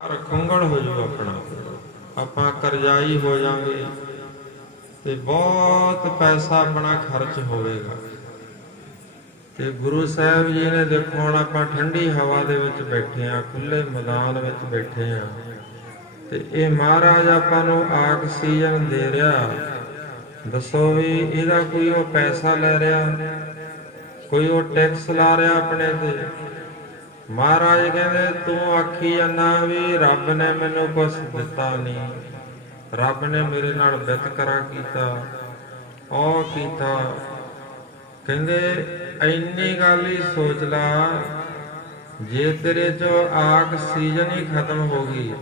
ਖੰਗਣ ਹੋ ਜੂ ਆਪਣਾ, ਆਪਾਂ ਕਰਜ਼ਾਈ ਹੋ ਜਾਵਾਂਗੇ ਤੇ ਬਹੁਤ ਪੈਸਾ ਆਪਣਾ ਖਰਚ ਹੋਵੇਗਾ। ਤੇ ਗੁਰੂ ਸਾਹਿਬ ਜੀ ਨੇ ਦੇਖੋ ਹੁਣ ਆਪਾਂ ਠੰਡੀ ਹਵਾ ਦੇ ਵਿੱਚ ਬੈਠੇ ਆ, ਖੁੱਲੇ ਮੈਦਾਨ ਵਿੱਚ ਬੈਠੇ ਆ, ਤੇ ਇਹ ਮਹਾਰਾਜ ਆਪਾਂ ਨੂੰ ਆਕਸੀਜਨ ਦੇ ਰਿਹਾ। ਦੱਸੋ ਵੀ ਇਹਦਾ ਕੋਈ ਉਹ ਪੈਸਾ ਲੈ ਰਿਹਾ, ਕੋਈ ਉਹ ਟੈਕਸ ਲਾ ਰਿਹਾ ਆਪਣੇ ਤੇ? ਮਹਾਰਾਜ ਕਹਿੰਦੇ ਤੂੰ ਆਖੀ ਜਾਂਦਾ ਵੀ ਰੱਬ ਨੇ ਮੈਨੂੰ ਕੁਛ ਦਿੱਤਾ ਨਹੀਂ, ਰੱਬ ਨੇ ਮੇਰੇ ਨਾਲ ਵਿਤਕਰਾ ਕੀਤਾ, ਉਹ ਕੀਤਾ। ਕਹਿੰਦੇ ਇੰਨੀ ਗੱਲ ਹੀ ਸੋਚ ਲਾ, ਜੇ ਤੇਰੇ ਚੋਂ ਆਕਸੀਜਨ ਹੀ ਖਤਮ ਹੋ ਗਈ,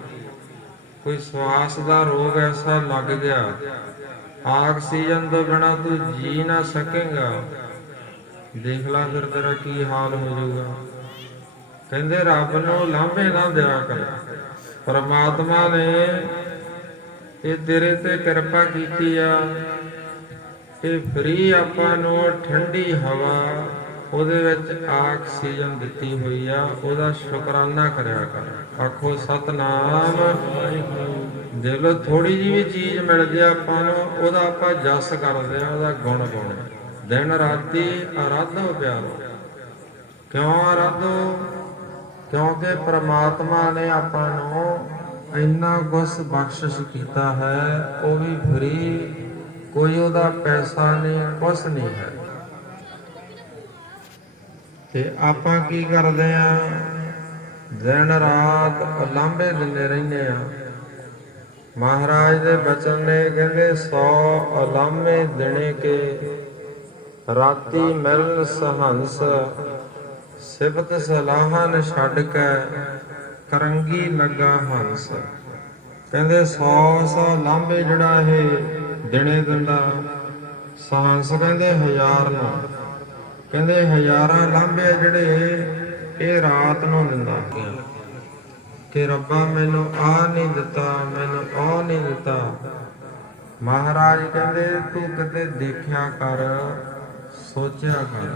ਕੋਈ ਸਵਾਸ ਦਾ ਰੋਗ ਐਸਾ ਲੱਗ ਗਿਆ, ਆਕਸੀਜਨ ਤੋਂ ਬਿਨਾਂ ਤੂੰ ਜੀ ਨਾ ਸਕੇਗਾ, ਦੇਖ ਲਾ ਫਿਰ ਤੇਰਾ ਕੀ ਹਾਲ ਹੋ ਜਾਊਗਾ। ਕਹਿੰਦੇ ਰੱਬ ਨੂੰ ਲਾਂਭੇ ਨਾ ਦਿਆ ਕਰ। ਪਰਮਾਤਮਾ ਨੇ ਇਹ ਤੇਰੇ ਤੇ ਕਿਰਪਾ ਕੀਤੀ ਆ, ਇਹ ਫਰੀ ਆਪਾਂ ਨੂੰ ਠੰਡੀ ਹਵਾ ਉਹਦੇ ਵਿੱਚ ਆਕਸੀਜਨ ਦਿੱਤੀ ਹੋਈ ਆ, ਉਹਦਾ ਸ਼ੁਕਰਾਨਾ ਕਰਿਆ ਕਰ। ਆਖੋ ਸਤਨਾਮ। ਦਿਲ ਥੋੜੀ ਜਿਹੀ ਵੀ ਚੀਜ਼ ਮਿਲਦੀ ਆ ਆਪਾਂ ਨੂੰ, ਉਹਦਾ ਆਪਾਂ ਜਸ ਕਰਦੇ ਆ, ਉਹਦਾ ਗੁਣ ਗਾਉਂਦੇ, ਦਿਨ ਰਾਤੀ ਆਰਾਧੋ ਪਿਆਰੋ। ਕਿਉਂ ਆਰਾਧੋ? ਕਿਉਂਕਿ ਪ੍ਰਮਾਤਮਾ ਨੇ ਆਪਾਂ ਨੂੰ ਇੰਨਾ ਕੁਛ ਬਖਸ਼ਿਸ਼ ਕੀਤਾ ਹੈ, ਉਹ ਵੀ ਫਰੀ, ਕੋਈ ਉਹਦਾ ਪੈਸਾ ਨਹੀਂ, ਕੁਛ ਨਹੀਂ ਹੈ। ਤੇ ਆਪਾਂ ਕੀ ਕਰਦੇ ਆ? ਦਿਨ ਰਾਤ ਉਲਾਂਭੇ ਦਿੰਦੇ ਰਹਿੰਦੇ ਆ। ਮਹਾਰਾਜ ਦੇ ਬਚਨ ਨੇ ਕਹਿੰਦੇ 100 ਉਲਾਂਭੇ ਦੇਣੇ ਕੇ, ਰਾਤੀ ਮਿਲਨ ਸਹੰਸ, ਸਿਫਤ ਸਲਾਹਨ ਛੱਡ ਕੇ ਕਰੰਗੀ ਲੱਗਾ ਹੰਸ। ਕਹਿੰਦੇ 100 ਲਾਂਭੇ ਜਿਹੜਾ ਇਹ ਦਿਨੇ ਦਿੰਦਾ, ਸਹੰਸ ਕਹਿੰਦੇ 1000 ਨੂੰ, ਕਹਿੰਦੇ 1000 ਲਾਂਭੇ ਜਿਹੜੇ ਇਹ ਰਾਤ ਨੂੰ ਦਿੰਦਾ ਕਿ ਰੱਬਾ ਮੈਨੂੰ ਆਹ ਨਹੀਂ ਦਿੱਤਾ, ਮੈਨੂੰ ਉਹ ਨਹੀਂ ਦਿੱਤਾ। ਮਹਾਰਾਜ ਕਹਿੰਦੇ ਤੂੰ ਕਿਤੇ ਦੇਖਿਆ ਕਰ, ਸੋਚਿਆ ਕਰ,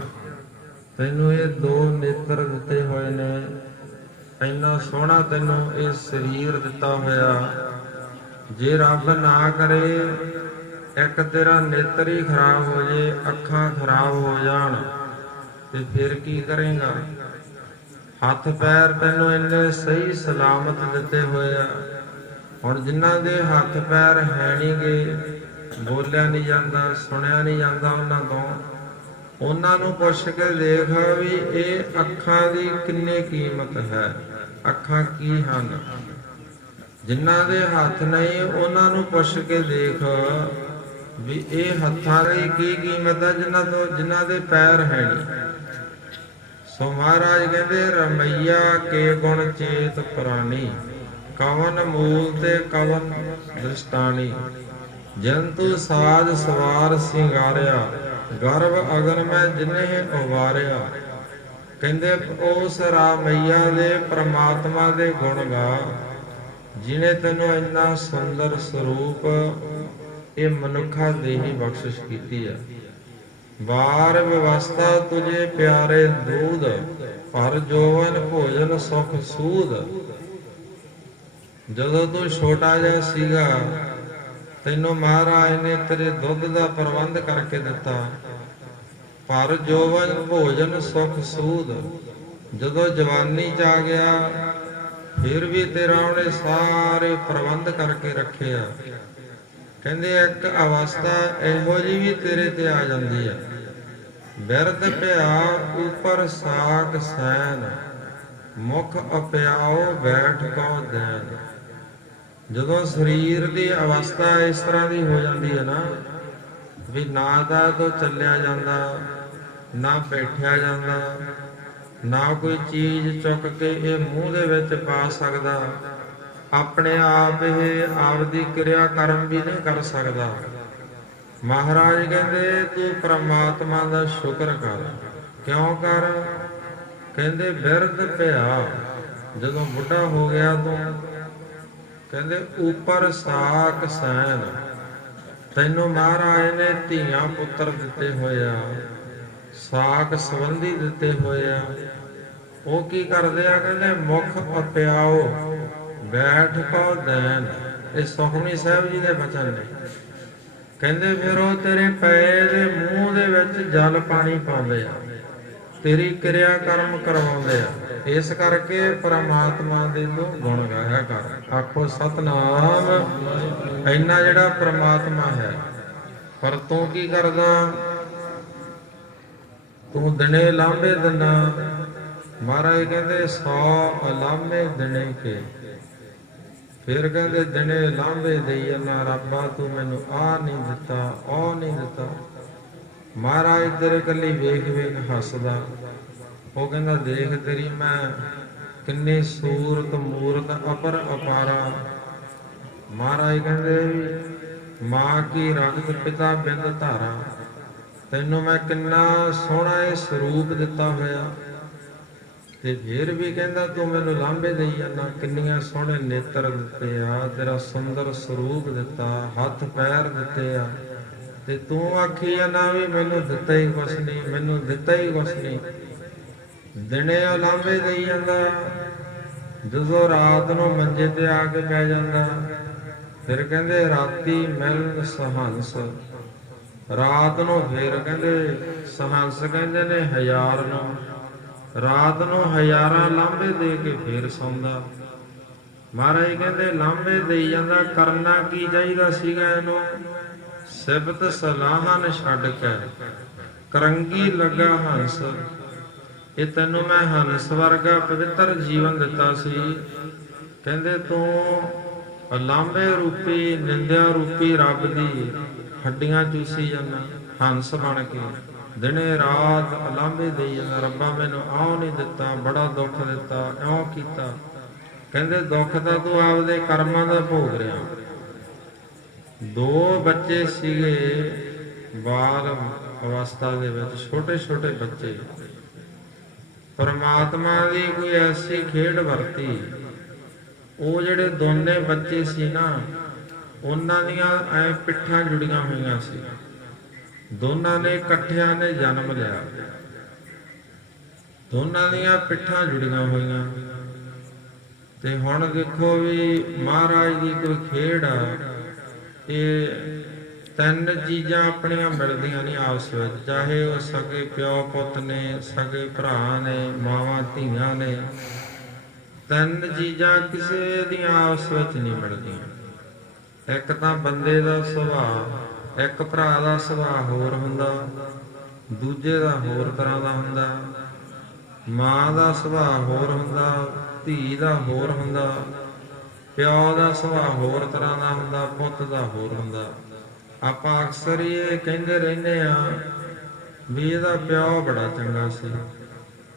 ਤੈਨੂੰ ਇਹ 2 ਨੇਤਰ ਦਿੱਤੇ ਹੋਏ ਨੇ, ਇੰਨਾ ਸੋਹਣਾ ਤੈਨੂੰ ਇਹ ਸਰੀਰ ਦਿੱਤਾ ਹੋਇਆ, ਜੇ ਰੱਬ ਨਾ ਕਰੇ ਇੱਕ ਤੇਰਾ ਨੇਤਰ ਹੀ ਖਰਾਬ ਹੋ ਜੇ, ਅੱਖਾਂ ਖਰਾਬ ਹੋ ਜਾਣ, ਤੇ ਫਿਰ ਕੀ ਕਰੇਗਾ? ਹੱਥ ਪੈਰ ਤੈਨੂੰ ਇੰਨੇ ਸਹੀ ਸਲਾਮਤ ਦਿੱਤੇ ਹੋਏ ਆ, ਹੁਣ ਜਿਨ੍ਹਾਂ ਦੇ ਹੱਥ ਪੈਰ ਹੈ ਨੀ ਗੇ, ਬੋਲਿਆ ਨਹੀਂ ਜਾਂਦਾ, ਸੁਣਿਆ ਨਹੀਂ ਜਾਂਦਾ ਉਹਨਾਂ ਤੋਂ, ਉਹਨਾਂ ਨੂੰ ਪੁੱਛ ਕੇ ਦੇਖ ਵੀ ਇਹ ਅੱਖਾਂ ਦੀ ਕਿੰਨੀ ਕੀਮਤ ਹੈ, ਅੱਖਾਂ ਕੀ ਹਨ। ਜਿਨ੍ਹਾਂ ਦੇ ਹੱਥ ਨਹੀਂ ਉਹਨਾਂ ਨੂੰ ਪੁੱਛ ਕੇ ਦੇਖ ਵੀ ਇਹ ਹੱਥਾਂ ਦੀ ਕੀ ਕੀਮਤ ਹੈ, ਜਿਨ੍ਹਾਂ ਦੇ ਪੈਰ ਹੈ ਨਹੀਂ। ਸੋ ਮਹਾਰਾਜ ਕਹਿੰਦੇ ਰਮਈਆ ਕੇ ਗੁਣ ਚੇਤ ਪ੍ਰਾਣੀ, ਕਵਨ ਮੂਲ ਤੇ ਕਵਨ ਦ੍ਰਿਸ਼ਟਾਨੀ। ਜੰਤੂ ਸਾਜ ਸਵਾਰ ਸਿੰਗਾਰਿਆ, ਗਰਭ ਅਗਨ ਮੈਂ ਜਿਨੇ ਉਵਾਰਿਆ। ਕਹਿੰਦੇ ਉਸ ਰਾਮਈਆ ਦੇ ਪ੍ਰਮਾਤਮਾ ਦੇ ਗੁਣ ਗਾ, ਜਿਹਨੇ ਤੈਨੂੰ ਇੰਨਾ ਸੁੰਦਰ ਸਰੂਪ ਇਹ ਮਨੁੱਖਾ ਦੇਹੀ ਬਖਸ਼ਿਸ਼ ਕੀਤੀ ਆ। ਬਾਰ ਵਿਵਸਥਾ ਤੁਝੇ ਪਿਆਰੇ ਦੂਧ, ਪਰ ਜੋਵਨ ਭੋਜਨ ਸੁਖ ਸੂਧ। ਜਦੋਂ ਤੂੰ ਛੋਟਾ ਜਿਹਾ ਸੀਗਾ, ਤੈਨੂੰ ਮਹਾਰਾਜ ਨੇ ਤੇਰੇ ਦੁੱਧ ਦਾ ਪ੍ਰਬੰਧ ਕਰਕੇ ਦਿੱਤਾ, ਪਰ ਜੋਵਨ ਭੋਜਨ ਸੁਖ ਸੂਧ। ਜਦੋਂ ਜਵਾਨੀ ਚ ਆ ਗਿਆ, ਫਿਰ ਵੀ ਤੇਰਾ ਉਹਨੇ ਸਾਰੇ ਪ੍ਰਬੰਧ ਕਰਕੇ ਰੱਖੇ ਆ। ਕਹਿੰਦੇ ਇੱਕ ਅਵਸਥਾ ਇਹੋ ਜਿਹੀ ਵੀ ਤੇਰੇ ਤੇ ਆ ਜਾਂਦੀ ਆ, ਬਿਰਧ ਭਿਆ ਉਪਰ ਸਾਕ ਸੈਨ, ਮੁਖ ਅਪਿਆਓ ਬੈਠ ਕਉ ਦੈਨ। ਜਦੋਂ ਸਰੀਰ ਦੀ ਅਵਸਥਾ ਇਸ ਤਰ੍ਹਾਂ ਦੀ ਹੋ ਜਾਂਦੀ ਹੈ ਨਾ, ਵੀ ਨਾ ਤਾਂ ਤੋਂ ਚੱਲਿਆ ਜਾਂਦਾ, ਨਾ ਬੈਠਿਆ ਜਾਂਦਾ, ਨਾ ਕੋਈ ਚੀਜ਼ ਚੁੱਕ ਕੇ ਇਹ ਮੂੰਹ ਦੇ ਵਿੱਚ ਪਾ ਸਕਦਾ, ਆਪਣੇ ਆਪ ਇਹ ਆਪਦੀ ਕਿਰਿਆ ਕਰਮ ਵੀ ਨਹੀਂ ਕਰ ਸਕਦਾ। ਮਹਾਰਾਜ ਕਹਿੰਦੇ ਤੂੰ ਪ੍ਰਮਾਤਮਾ ਦਾ ਸ਼ੁਕਰ ਕਰ। ਕਿਉਂ ਕਰ? ਕਹਿੰਦੇ ਬਿਰਧ ਭਿਆ, ਜਦੋਂ ਬੁੱਢਾ ਹੋ ਗਿਆ ਤੂੰ, ਕਹਿੰਦੇ ਉੱਪਰ ਸਾਕ ਸੈਨ, ਤੈਨੂੰ ਮਹਾਰਾਜ ਨੇ ਧੀਆਂ ਪੁੱਤਰ ਦਿੱਤੇ ਹੋਏ ਆ, ਸਾਕ ਸੰਬੰਧੀ ਦਿੱਤੇ ਹੋਏ ਆ। ਉਹ ਕੀ ਕਰਦੇ ਆ? ਕਹਿੰਦੇ ਮੁਖ ਅਪਿਆਓ, ਬੈਠ ਕੋ ਦੈਨ। ਇਹ ਸੁਖਮਨੀ ਸਾਹਿਬ ਜੀ ਦੇ ਬਚਨ ਨੇ। ਕਹਿੰਦੇ ਫਿਰ ਉਹ ਤੇਰੇ ਪਏ ਦੇ ਮੂੰਹ ਦੇ ਵਿੱਚ ਜਲ ਪਾਣੀ ਪਾਉਂਦੇ ਆ, ਤੇਰੀ ਕਿਰਿਆ ਕਰਮ ਕਰਵਾਉਂਦੇ ਆ। ਇਸ ਕਰਕੇ ਪਰਮਾਤਮਾ ਦੇ ਤੂੰ ਗੁਣ ਗਾਇਆ ਕਰ। ਆਖੋ ਸਤਨਾਮ। ਇੰਨਾ ਜਿਹੜਾ ਪਰਮਾਤਮਾ ਹੈ, ਪਰ ਤੂੰ ਕੀ ਕਰਦਾ? ਤੂੰ ਦਿਨੇ ਲਾਂਭੇ ਦਿਨਾ। ਮਹਾਰਾਜ ਕਹਿੰਦੇ 100 ਅਲਾਮੇ ਦਿਨੇ ਕੇ। ਫਿਰ ਕਹਿੰਦੇ ਦਿਨੇ ਲਾਂਭੇ ਦੇਈ ਜਾਂਦਾ, ਰੱਬਾ ਤੂੰ ਮੈਨੂੰ ਆਹ ਨਹੀਂ ਦਿੱਤਾ, ਉਹ ਨਹੀਂ ਦਿੱਤਾ। ਮਹਾਰਾਜ ਤੇਰੇ ਕੱਲੀ ਵੇਖ ਵੇਖ ਹੱਸਦਾ। ਉਹ ਕਹਿੰਦਾ ਦੇਖ ਤੇਰੀ ਮੈਂ ਕਿੰਨੀ ਸੂਰਤ ਮੂਰਤ ਅਪਰ ਅਪਾਰਾ। ਮਹਾਰਾਜ ਕਹਿੰਦੇ ਵੀ ਮਾਂ ਕੀ ਰਖਤ ਪਿਤਾ ਬਿੰਦ ਧਾਰਾ। ਤੈਨੂੰ ਮੈਂ ਕਿੰਨਾ ਸੋਹਣਾ ਇਹ ਸਰੂਪ ਦਿੱਤਾ ਹੋਇਆ, ਤੇ ਫਿਰ ਵੀ ਕਹਿੰਦਾ ਤੂੰ ਮੈਨੂੰ ਲਾਂਭੇ ਦੇਈ ਜਾਂਦਾ। ਕਿੰਨੀਆਂ ਸੋਹਣੇ ਨੇਤਰ ਦਿੱਤੇ ਆ, ਤੇਰਾ ਸੁੰਦਰ ਸਰੂਪ ਦਿੱਤਾ, ਹੱਥ ਪੈਰ ਦਿੱਤੇ ਆ, ਤੇ ਤੂੰ ਆਖੀ ਜਾਂਦਾ ਵੀ ਮੈਨੂੰ ਦਿੱਤਾ ਹੀ ਕੁਛ ਨਹੀਂ, ਮੈਨੂੰ ਦਿੱਤਾ ਹੀ ਕੁਛ ਨਹੀਂ। ਦਿਨੇ ਉਹ ਲਾਂਭੇ ਦੇਈ ਜਾਂਦਾ, ਜਦੋਂ ਰਾਤ ਨੂੰ ਮੰਜੇ ਤੇ ਆ ਕੇ ਪੈ ਜਾਂਦਾ। ਫਿਰ ਕਹਿੰਦੇ ਰਾਤੀ ਮਿਲਨ ਸਹੰਸ। ਰਾਤ ਨੂੰ ਫਿਰ ਕਹਿੰਦੇ ਸਹੰਸ ਕਹਿੰਦੇ ਨੇ 1000 ਨੂੰ। ਰਾਤ ਨੂੰ 1000 ਲਾਂਭੇ ਦੇ ਕੇ ਫੇਰ ਸੌਂਦਾ। ਮਹਾਰਾਜ ਕਹਿੰਦੇ ਲਾਂਭੇ ਦੇਈ ਜਾਂਦਾ, ਕਰਨਾ ਕੀ ਚਾਹੀਦਾ ਸੀਗਾ ਇਹਨੂੰ? ਸਿਫਤ ਸਲਾਹਨ ਛੱਡ ਕੇ ਕਰੰਗੀ ਲੱਗਾ ਹੰਸ। ਇਹ ਤੈਨੂੰ ਮੈਂ ਹੰਸ ਵਰਗਾ ਪਵਿੱਤਰ ਜੀਵਨ ਦਿੱਤਾ ਸੀ। ਕਹਿੰਦੇ ਤੂੰ ਲਾਂਭੇ ਰੂਪੀ ਨਿੰਦਿਆ ਰੂਪੀ ਰੱਬ ਦੀ ਹੱਡੀਆਂ ਚੂਸੀ ਜਾਂਦਾ ਹੰਸ ਬਣ ਕੇ। ਦਿਨੇ ਰਾਤ ਲਾਂਭੇ ਦੇਈ ਜਾਂਦਾ, ਰੱਬਾ ਮੈਨੂੰ ਆਹ ਨਹੀਂ ਦਿੱਤਾ, ਬੜਾ ਦੁੱਖ ਦਿੱਤਾ, ਇਉਂ ਕੀਤਾ। ਕਹਿੰਦੇ ਦੁੱਖ ਤਾਂ ਤੂੰ ਆਪਦੇ ਕਰਮਾਂ ਦਾ ਭੋਗ ਰਿਹਾ। 2 ਬੱਚੇ ਸੀਗੇ ਬਾਲ ਅਵਸਥਾ ਦੇ ਵਿੱਚ, ਛੋਟੇ ਛੋਟੇ ਬੱਚੇ। ਪਰਮਾਤਮਾ ਦੀ ਕੋਈ ਐਸੀ ਖੇਡ ਵਰਤੀ, ਉਹ ਜਿਹੜੇ ਦੋਨੇ ਬੱਚੇ ਸੀ ਨਾ, ਉਹਨਾਂ ਦੀਆਂ ਐ ਪਿੱਠਾਂ ਜੁੜੀਆਂ ਹੋਈਆਂ ਸੀ। ਦੋਨਾਂ ਨੇ ਇਕੱਠਿਆਂ ਨੇ ਜਨਮ ਲਿਆ, ਦੋਨਾਂ ਦੀਆਂ ਪਿੱਠਾਂ ਜੁੜੀਆਂ ਹੋਈਆਂ। ਤੇ ਹੁਣ ਦੇਖੋ ਵੀ ਮਹਾਰਾਜ ਦੀ ਕੋਈ ਖੇਡ ਆ। ਇਹ 3 ਚੀਜ਼ਾਂ ਆਪਣੀਆਂ ਮਿਲਦੀਆਂ ਨਹੀਂ ਆਪਸ ਵਿੱਚ, ਚਾਹੇ ਉਹ ਸਕੇ ਪਿਓ ਪੁੱਤ ਨੇ, ਸਕੇ ਭਰਾ ਨੇ, ਮਾਵਾਂ ਧੀਆਂ ਨੇ। 3 ਚੀਜ਼ਾਂ ਕਿਸੇ ਦੀਆਂ ਆਪਸ ਵਿੱਚ ਨਹੀਂ ਮਿਲਦੀਆਂ। ਇੱਕ ਤਾਂ ਬੰਦੇ ਦਾ ਸੁਭਾਅ, ਇੱਕ ਭਰਾ ਦਾ ਸੁਭਾਅ ਹੋਰ ਹੁੰਦਾ, ਦੂਜੇ ਦਾ ਹੋਰ ਤਰ੍ਹਾਂ ਦਾ ਹੁੰਦਾ। ਮਾਂ ਦਾ ਸੁਭਾਅ ਹੋਰ ਹੁੰਦਾ, ਧੀ ਦਾ ਹੋਰ ਹੁੰਦਾ। ਪਿਓ ਦਾ ਸੁਭਾਅ ਹੋਰ ਤਰ੍ਹਾਂ ਦਾ ਹੁੰਦਾ, ਪੁੱਤ ਦਾ ਹੋਰ ਹੁੰਦਾ। ਆਪਾਂ ਅਕਸਰ ਹੀ ਇਹ ਕਹਿੰਦੇ ਰਹਿੰਦੇ ਆ ਵੀ ਇਹਦਾ ਪਿਓ ਬੜਾ ਚੰਗਾ ਸੀ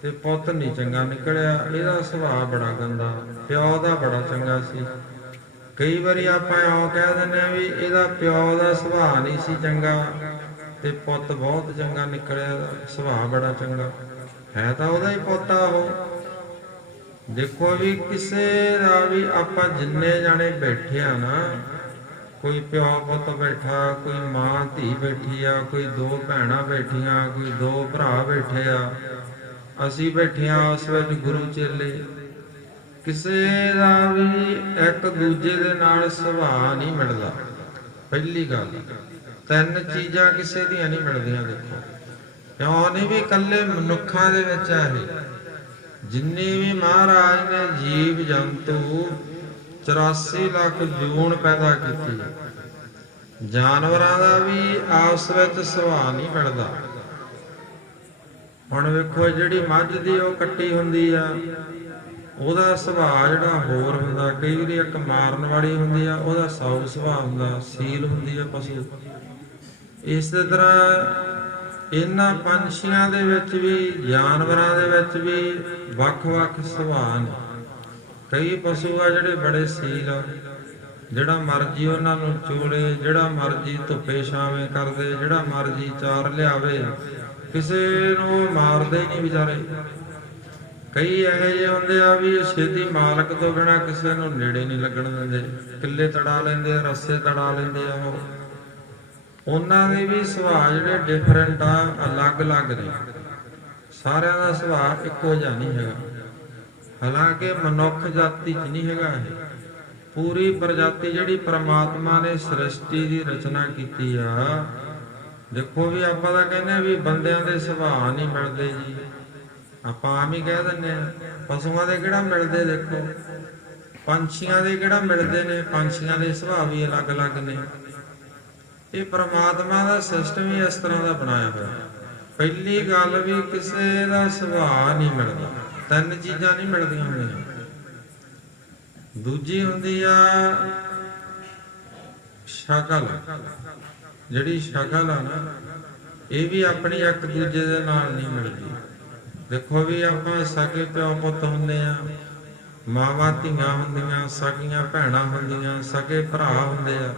ਤੇ ਪੁੱਤ ਨਹੀਂ ਚੰਗਾ ਨਿਕਲਿਆ, ਇਹਦਾ ਸੁਭਾਅ ਬੜਾ ਗੰਦਾ, ਪਿਓ ਦਾ ਬੜਾ ਚੰਗਾ ਸੀ। ਕਈ ਵਾਰੀ ਆਪਾਂ ਇਉਂ ਕਹਿ ਦਿੰਦੇ ਆ ਵੀ ਇਹਦਾ ਪਿਓ ਦਾ ਸੁਭਾਅ ਨਹੀਂ ਸੀ ਚੰਗਾ ਤੇ ਪੁੱਤ ਬਹੁਤ ਚੰਗਾ ਨਿਕਲਿਆ, ਸੁਭਾਅ ਬੜਾ ਚੰਗਾ। ਹੈ ਤਾਂ ਉਹਦਾ ਹੀ ਪੁੱਤ ਆ ਉਹ। ਦੇਖੋ ਵੀ ਕਿਸੇ ਦਾ ਵੀ ਆਪਾਂ ਜਿੰਨੇ ਜਾਣੇ ਬੈਠੇ ਆ ਨਾ, ਕੋਈ ਪਿਓ ਪੁੱਤ ਬੈਠਾ, ਕੋਈ ਮਾਂ ਧੀ ਬੈਠੀ ਆ, ਕੋਈ 2 ਭੈਣਾਂ ਬੈਠੀਆਂ, ਕੋਈ 2 ਭਰਾ ਬੈਠੇ ਆ, ਅਸੀਂ ਬੈਠੇ ਆ ਉਸ ਵਿੱਚ ਗੁਰੂ ਚੇਲੇ। ਕਿਸੇ ਦਾ ਵੀ ਇੱਕ ਦੂਜੇ ਦੇ ਨਾਲ ਸੁਭਾਅ ਨਹੀਂ ਮਿਲਦਾ। ਪਹਿਲੀ ਗੱਲ 3 ਚੀਜ਼ਾਂ ਕਿਸੇ ਦੀਆਂ ਨਹੀਂ ਮਿਲਦੀਆਂ। ਦੇਖੋ ਕਿਉਂ ਨਹੀਂ ਵੀ ਇਕੱਲੇ ਮਨੁੱਖਾਂ ਦੇ ਵਿੱਚ ਆ ਇਹ। ਜਿੰਨੇ ਵੀ ਮਹਾਰਾਜ ਨੇ ਜੀਵ ਜੰਤੂ 84 ਲੱਖ ਜੂਨ ਪੈਦਾ ਕੀਤੀ, ਜਾਨਵਰਾਂ ਦਾ ਵੀ ਆਪਸ ਵਿੱਚ ਸੁਭਾਅ ਨਹੀਂ ਮਿਲਦਾ। ਹੁਣ ਵੇਖੋ ਜਿਹੜੀ ਮੱਝ ਦੀ ਉਹ ਕੱਟੀ ਹੁੰਦੀ ਆ, ਉਹਦਾ ਸੁਭਾਅ ਜਿਹੜਾ ਹੋਰ ਹੁੰਦਾ। ਕਈ ਵਾਰੀ ਇੱਕ ਮਾਰਨ ਵਾਲੀ ਹੁੰਦੀ ਆ, ਉਹਦਾ ਸਾਊ ਸੁਭਾਅ ਹੁੰਦਾ, ਸੀਲ ਹੁੰਦੀ ਆ ਪਸ਼ੂ। ਇਸੇ ਤਰ੍ਹਾਂ ਇਹਨਾਂ ਪੰਛੀਆਂ ਦੇ ਵਿੱਚ ਵੀ, ਜਾਨਵਰਾਂ ਦੇ ਵਿੱਚ ਵੀ ਵੱਖ-ਵੱਖ ਸੁਭਾਅ ਨੇ। ਕਈ ਪਸ਼ੂ ਆ ਜਿਹੜੇ ਬੜੇ ਸੀਲ, ਜਿਹੜਾ ਮਰਜੀ ਉਹਨਾਂ ਨੂੰ ਚੋਲੇ, ਜਿਹੜਾ ਮਰਜੀ ਧੁੱਪੇ ਛਾਵੇਂ ਕਰਦੇ, ਜਿਹੜਾ ਮਰਜੀ ਚਾਰ ਲਿਆਵੇ, ਕਿਸੇ ਨੂੰ ਮਾਰਦੇ ਹੀ ਨਹੀਂ ਵਿਚਾਰੇ। ਕਈ ਇਹੋ ਜਿਹੇ ਹੁੰਦੇ ਆ ਵੀ ਛੇਤੀ ਮਾਲਕ ਤੋਂ ਬਿਨਾਂ ਕਿਸੇ ਨੂੰ ਨੇੜੇ ਨਹੀਂ ਲੱਗਣ ਦਿੰਦੇ, ਕਿੱਲੇ ਤੜਾ ਲੈਂਦੇ ਆ, ਰੱਸੇ ਤੜਾ ਲੈਂਦੇ ਆ। ਉਹਨਾਂ ਦੇ ਵੀ ਸੁਭਾਅ ਜਿਹੜੇ ਡਿਫਰੈਂਟ ਆ, ਅਲੱਗ-ਅਲੱਗ ਨੇ। ਸਾਰਿਆਂ ਦਾ ਸੁਭਾਅ ਇੱਕੋ ਜਿਹਾ ਨਹੀਂ ਹੈਗਾ। ਹਾਲਾਂਕਿ ਮਨੁੱਖ ਜਾਤੀ 'ਚ ਨਹੀਂ ਹੈਗਾ ਇਹ। ਪੂਰੀ ਪ੍ਰਜਾਤੀ ਜਿਹੜੀ ਪ੍ਰਮਾਤਮਾ ਨੇ ਸ੍ਰਿਸ਼ਟੀ ਦੀ ਰਚਨਾ ਕੀਤੀ ਆ। ਦੇਖੋ ਵੀ ਆਪਾਂ ਤਾਂ ਕਹਿੰਦੇ ਆ ਵੀ ਬੰਦਿਆਂ ਦੇ ਸੁਭਾਅ ਨਹੀਂ ਮਿਲਦੇ ਜੀ, ਆਪਾਂ ਆਮ ਹੀ ਕਹਿ ਦਿੰਦੇ ਆ। ਪਸ਼ੂਆਂ ਦੇ ਕਿਹੜਾ ਮਿਲਦੇ, ਦੇਖੋ ਪੰਛੀਆਂ ਦੇ ਕਿਹੜਾ ਮਿਲਦੇ ਨੇ, ਪੰਛੀਆਂ ਦੇ ਸੁਭਾਅ ਵੀ ਅਲੱਗ-ਅਲੱਗ ਨੇ। ਇਹ ਪ੍ਰਮਾਤਮਾ ਦਾ ਸਿਸਟਮ ਹੀ ਇਸ ਤਰ੍ਹਾਂ ਦਾ ਬਣਾਇਆ ਹੋਇਆ। ਪਹਿਲੀ ਗੱਲ ਵੀ ਕਿਸੇ ਦਾ ਸੁਭਾਅ ਨਹੀਂ ਮਿਲਦਾ, ਤਿੰਨ ਚੀਜ਼ਾਂ ਨਹੀਂ ਮਿਲਦੀਆਂ ਹੁੰਦੀਆਂ। ਦੂਜੀ ਹੁੰਦੀ ਆ ਸ਼ਕਲ, ਜਿਹੜੀ ਸ਼ਕਲ ਆ ਨਾ ਇਹ ਵੀ ਆਪਣੀ ਇੱਕ ਦੂਜੇ ਦੇ ਨਾਲ ਨਹੀਂ ਮਿਲਦੀ। ਦੇਖੋ ਵੀ ਆਪਾਂ ਸਕੇ ਪਿਓ ਪੁੱਤ ਹੁੰਦੇ ਆ, ਮਾਵਾਂ ਧੀਆਂ ਹੁੰਦੀਆਂ, ਸਕੀਆਂ ਭੈਣਾਂ ਹੁੰਦੀਆਂ, ਸਕੇ ਭਰਾ ਹੁੰਦੇ ਆ,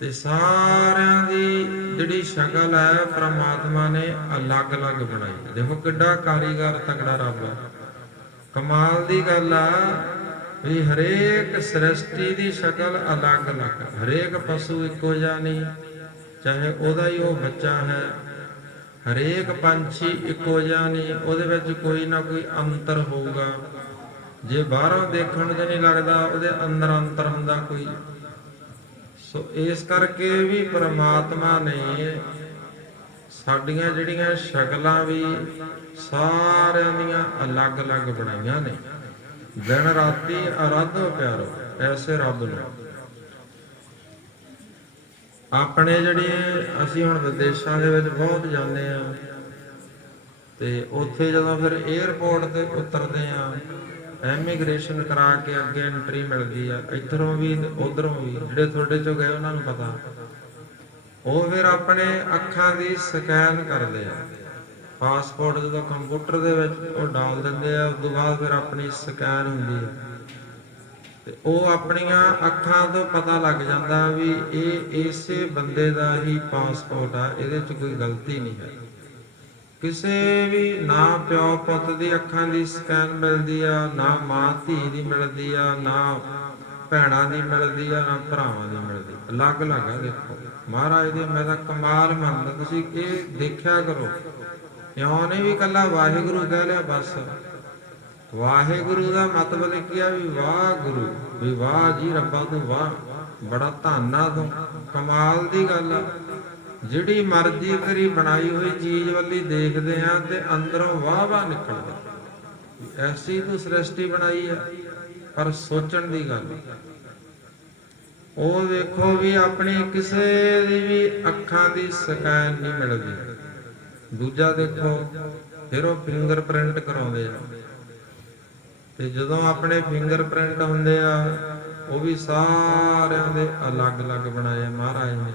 ਤੇ ਸਾਰਿਆਂ ਦੀ ਜਿਹੜੀ ਸ਼ਕਲ ਹੈ ਪ੍ਰਮਾਤਮਾ ਨੇ ਅਲੱਗ-ਅਲੱਗ ਬਣਾਈ। ਦੇਖੋ ਕਿੱਡਾ ਕਾਰੀਗਰ ਤਕੜਾ ਰੱਬ ਹੈ। ਕਮਾਲ ਦੀ ਗੱਲ ਆ ਵੀ ਹਰੇਕ ਸ੍ਰਿਸ਼ਟੀ ਦੀ ਸ਼ਕਲ ਅਲੱਗ-ਅਲੱਗ, ਹਰੇਕ ਪਸ਼ੂ ਇੱਕੋ ਜਿਹਾ ਨਹੀਂ, ਚਾਹੇ ਉਹਦਾ ਹੀ ਉਹ ਬੱਚਾ ਹੈ। ਹਰੇਕ ਪੰਛੀ ਇੱਕੋ ਜਿਹਾ ਨਹੀਂ, ਉਹਦੇ ਵਿੱਚ ਕੋਈ ਨਾ ਕੋਈ ਅੰਤਰ ਹੋਊਗਾ। ਜੇ ਬਾਹਰੋਂ ਦੇਖਣ 'ਚ ਨਹੀਂ ਲੱਗਦਾ, ਉਹਦੇ ਅੰਦਰ ਅੰਤਰ ਹੁੰਦਾ ਕੋਈ। ਸੋ ਇਸ ਕਰਕੇ ਵੀ ਪ੍ਰਮਾਤਮਾ ਨੇ ਸਾਡੀਆਂ ਜਿਹੜੀਆਂ ਸ਼ਕਲਾਂ ਵੀ ਸਾਰਿਆਂ ਦੀਆਂ ਅਲੱਗ-ਅਲੱਗ ਬਣਾਈਆਂ ਨੇ। ਦਿਨ ਰਾਤੀ ਆਰਾਧੋ ਪਿਆਰੋ ਐਸੇ ਰੱਬ ਨੂੰ। ਆਪਣੇ ਜਿਹੜੇ ਅਸੀਂ ਹੁਣ ਵਿਦੇਸ਼ਾਂ ਦੇ ਵਿੱਚ ਬਹੁਤ ਜਾਂਦੇ ਆ, ਤੇ ਉੱਥੇ ਜਦੋਂ ਫਿਰ 에ਅਰਪੋਰਟ ਤੇ ਉਤਰਦੇ ਆ, ਇਮੀਗ੍ਰੇਸ਼ਨ ਕਰਾ ਕੇ ਅੱਗੇ ਐਂਟਰੀ ਮਿਲਦੀ ਆ, ਇੱਧਰੋਂ ਵੀ ਉਧਰੋਂ ਵੀ। ਜਿਹੜੇ ਤੁਹਾਡੇ ਚੋਂ ਗਏ ਉਹਨਾਂ ਨੂੰ ਪਤਾ, ਉਹ ਫਿਰ ਆਪਣੇ ਅੱਖਾਂ ਦੀ ਸਕੈਨ ਕਰਦੇ ਆ। ਪਾਸਪੋਰਟ ਜਦੋਂ ਕੰਪਿਊਟਰ ਦੇ ਵਿੱਚ ਉਹ ਡਾਲ ਦਿੰਦੇ ਆ, ਉਸ ਤੋਂ ਬਾਅਦ ਫਿਰ ਆਪਣੀ ਸਕੈਨ ਹੁੰਦੀ ਹੈ, ਤੇ ਉਹ ਆਪਣੀਆਂ ਅੱਖਾਂ ਤੋਂ ਪਤਾ ਲੱਗ ਜਾਂਦਾ ਵੀ ਇਹ ਇਸੇ ਬੰਦੇ ਦਾ ਹੀ ਪਾਸਪੋਰਟ ਆ, ਇਹਦੇ 'ਚ ਕੋਈ ਗਲਤੀ ਨਹੀਂ ਹੈ। ਕਿਸੇ ਵੀ ਨਾ ਪਿਓ ਪੁੱਤ ਦੀ ਅੱਖਾਂ ਦੀ ਸਕੈਨ ਮਿਲਦੀ ਆ, ਨਾ ਮਾਂ ਧੀ ਦੀ ਮਿਲਦੀ ਆ, ਨਾ ਭੈਣਾਂ ਦੀ ਮਿਲਦੀ ਆ, ਨਾ ਭਰਾਵਾਂ ਦੀ ਮਿਲਦੀ, ਅਲੱਗ-ਅਲੱਗ ਆ। ਦੇਖੋ ਮਹਾਰਾਜ ਦੇ ਮੈਂ ਤਾਂ ਕਮਾਲ ਮੰਨਦਾ, ਤੁਸੀਂ ਇਹ ਦੇਖਿਆ ਕਰੋ। ਇਉਂ ਨਹੀਂ ਵੀ ਇਕੱਲਾ ਵਾਹਿਗੁਰੂ ਕਹਿ ਲਿਆ ਬਸ। ਵਾਹਿਗੁਰੂ ਦਾ ਮਤਲਬ ਕੀ ਆ ਵੀ ਵਾਹ ਗੁਰੂ, ਵੀ ਵਾਹ ਜੀ ਰੱਬਾ ਤੂੰ ਵਾਹ, ਬੜਾ ਧੰਨਾ ਤੂੰ। ਕਮਾਲ ਦੀ ਗੱਲ ਆ, ਜਿਹੜੀ ਮਰਜ਼ੀ ਤੇਰੀ ਬਣਾਈ ਹੋਈ ਚੀਜ਼ ਵੱਲੀ ਦੇਖਦੇ ਆ ਤੇ ਅੰਦਰੋਂ ਵਾਹ ਵਾਹ ਨਿਕਲਦਾ। ਐਸੀ ਤੂੰ ਸ੍ਰਿਸ਼ਟੀ ਬਣਾਈ ਆ। ਪਰ ਸੋਚਣ ਦੀ ਗੱਲ, ਉਹ ਵੇਖੋ ਵੀ ਆਪਣੀ ਕਿਸੇ ਦੀ ਵੀ ਅੱਖਾਂ ਦੀ ਸਕੈਨ ਨਹੀਂ ਮਿਲਦੀ। ਦੂਜਾ ਦੇਖੋ ਫਿਰ ਉਹ ਫਿੰਗਰਪ੍ਰਿੰਟ ਕਰਾਉਂਦੇ ਆ, ਤੇ ਜਦੋਂ ਆਪਣੇ ਫਿੰਗਰਪ੍ਰਿੰਟ ਹੁੰਦੇ ਆ ਉਹ ਵੀ ਸਾਰਿਆਂ ਦੇ ਅਲੱਗ-ਅਲੱਗ ਬਣਾਏ ਮਹਾਰਾਜ ਨੇ।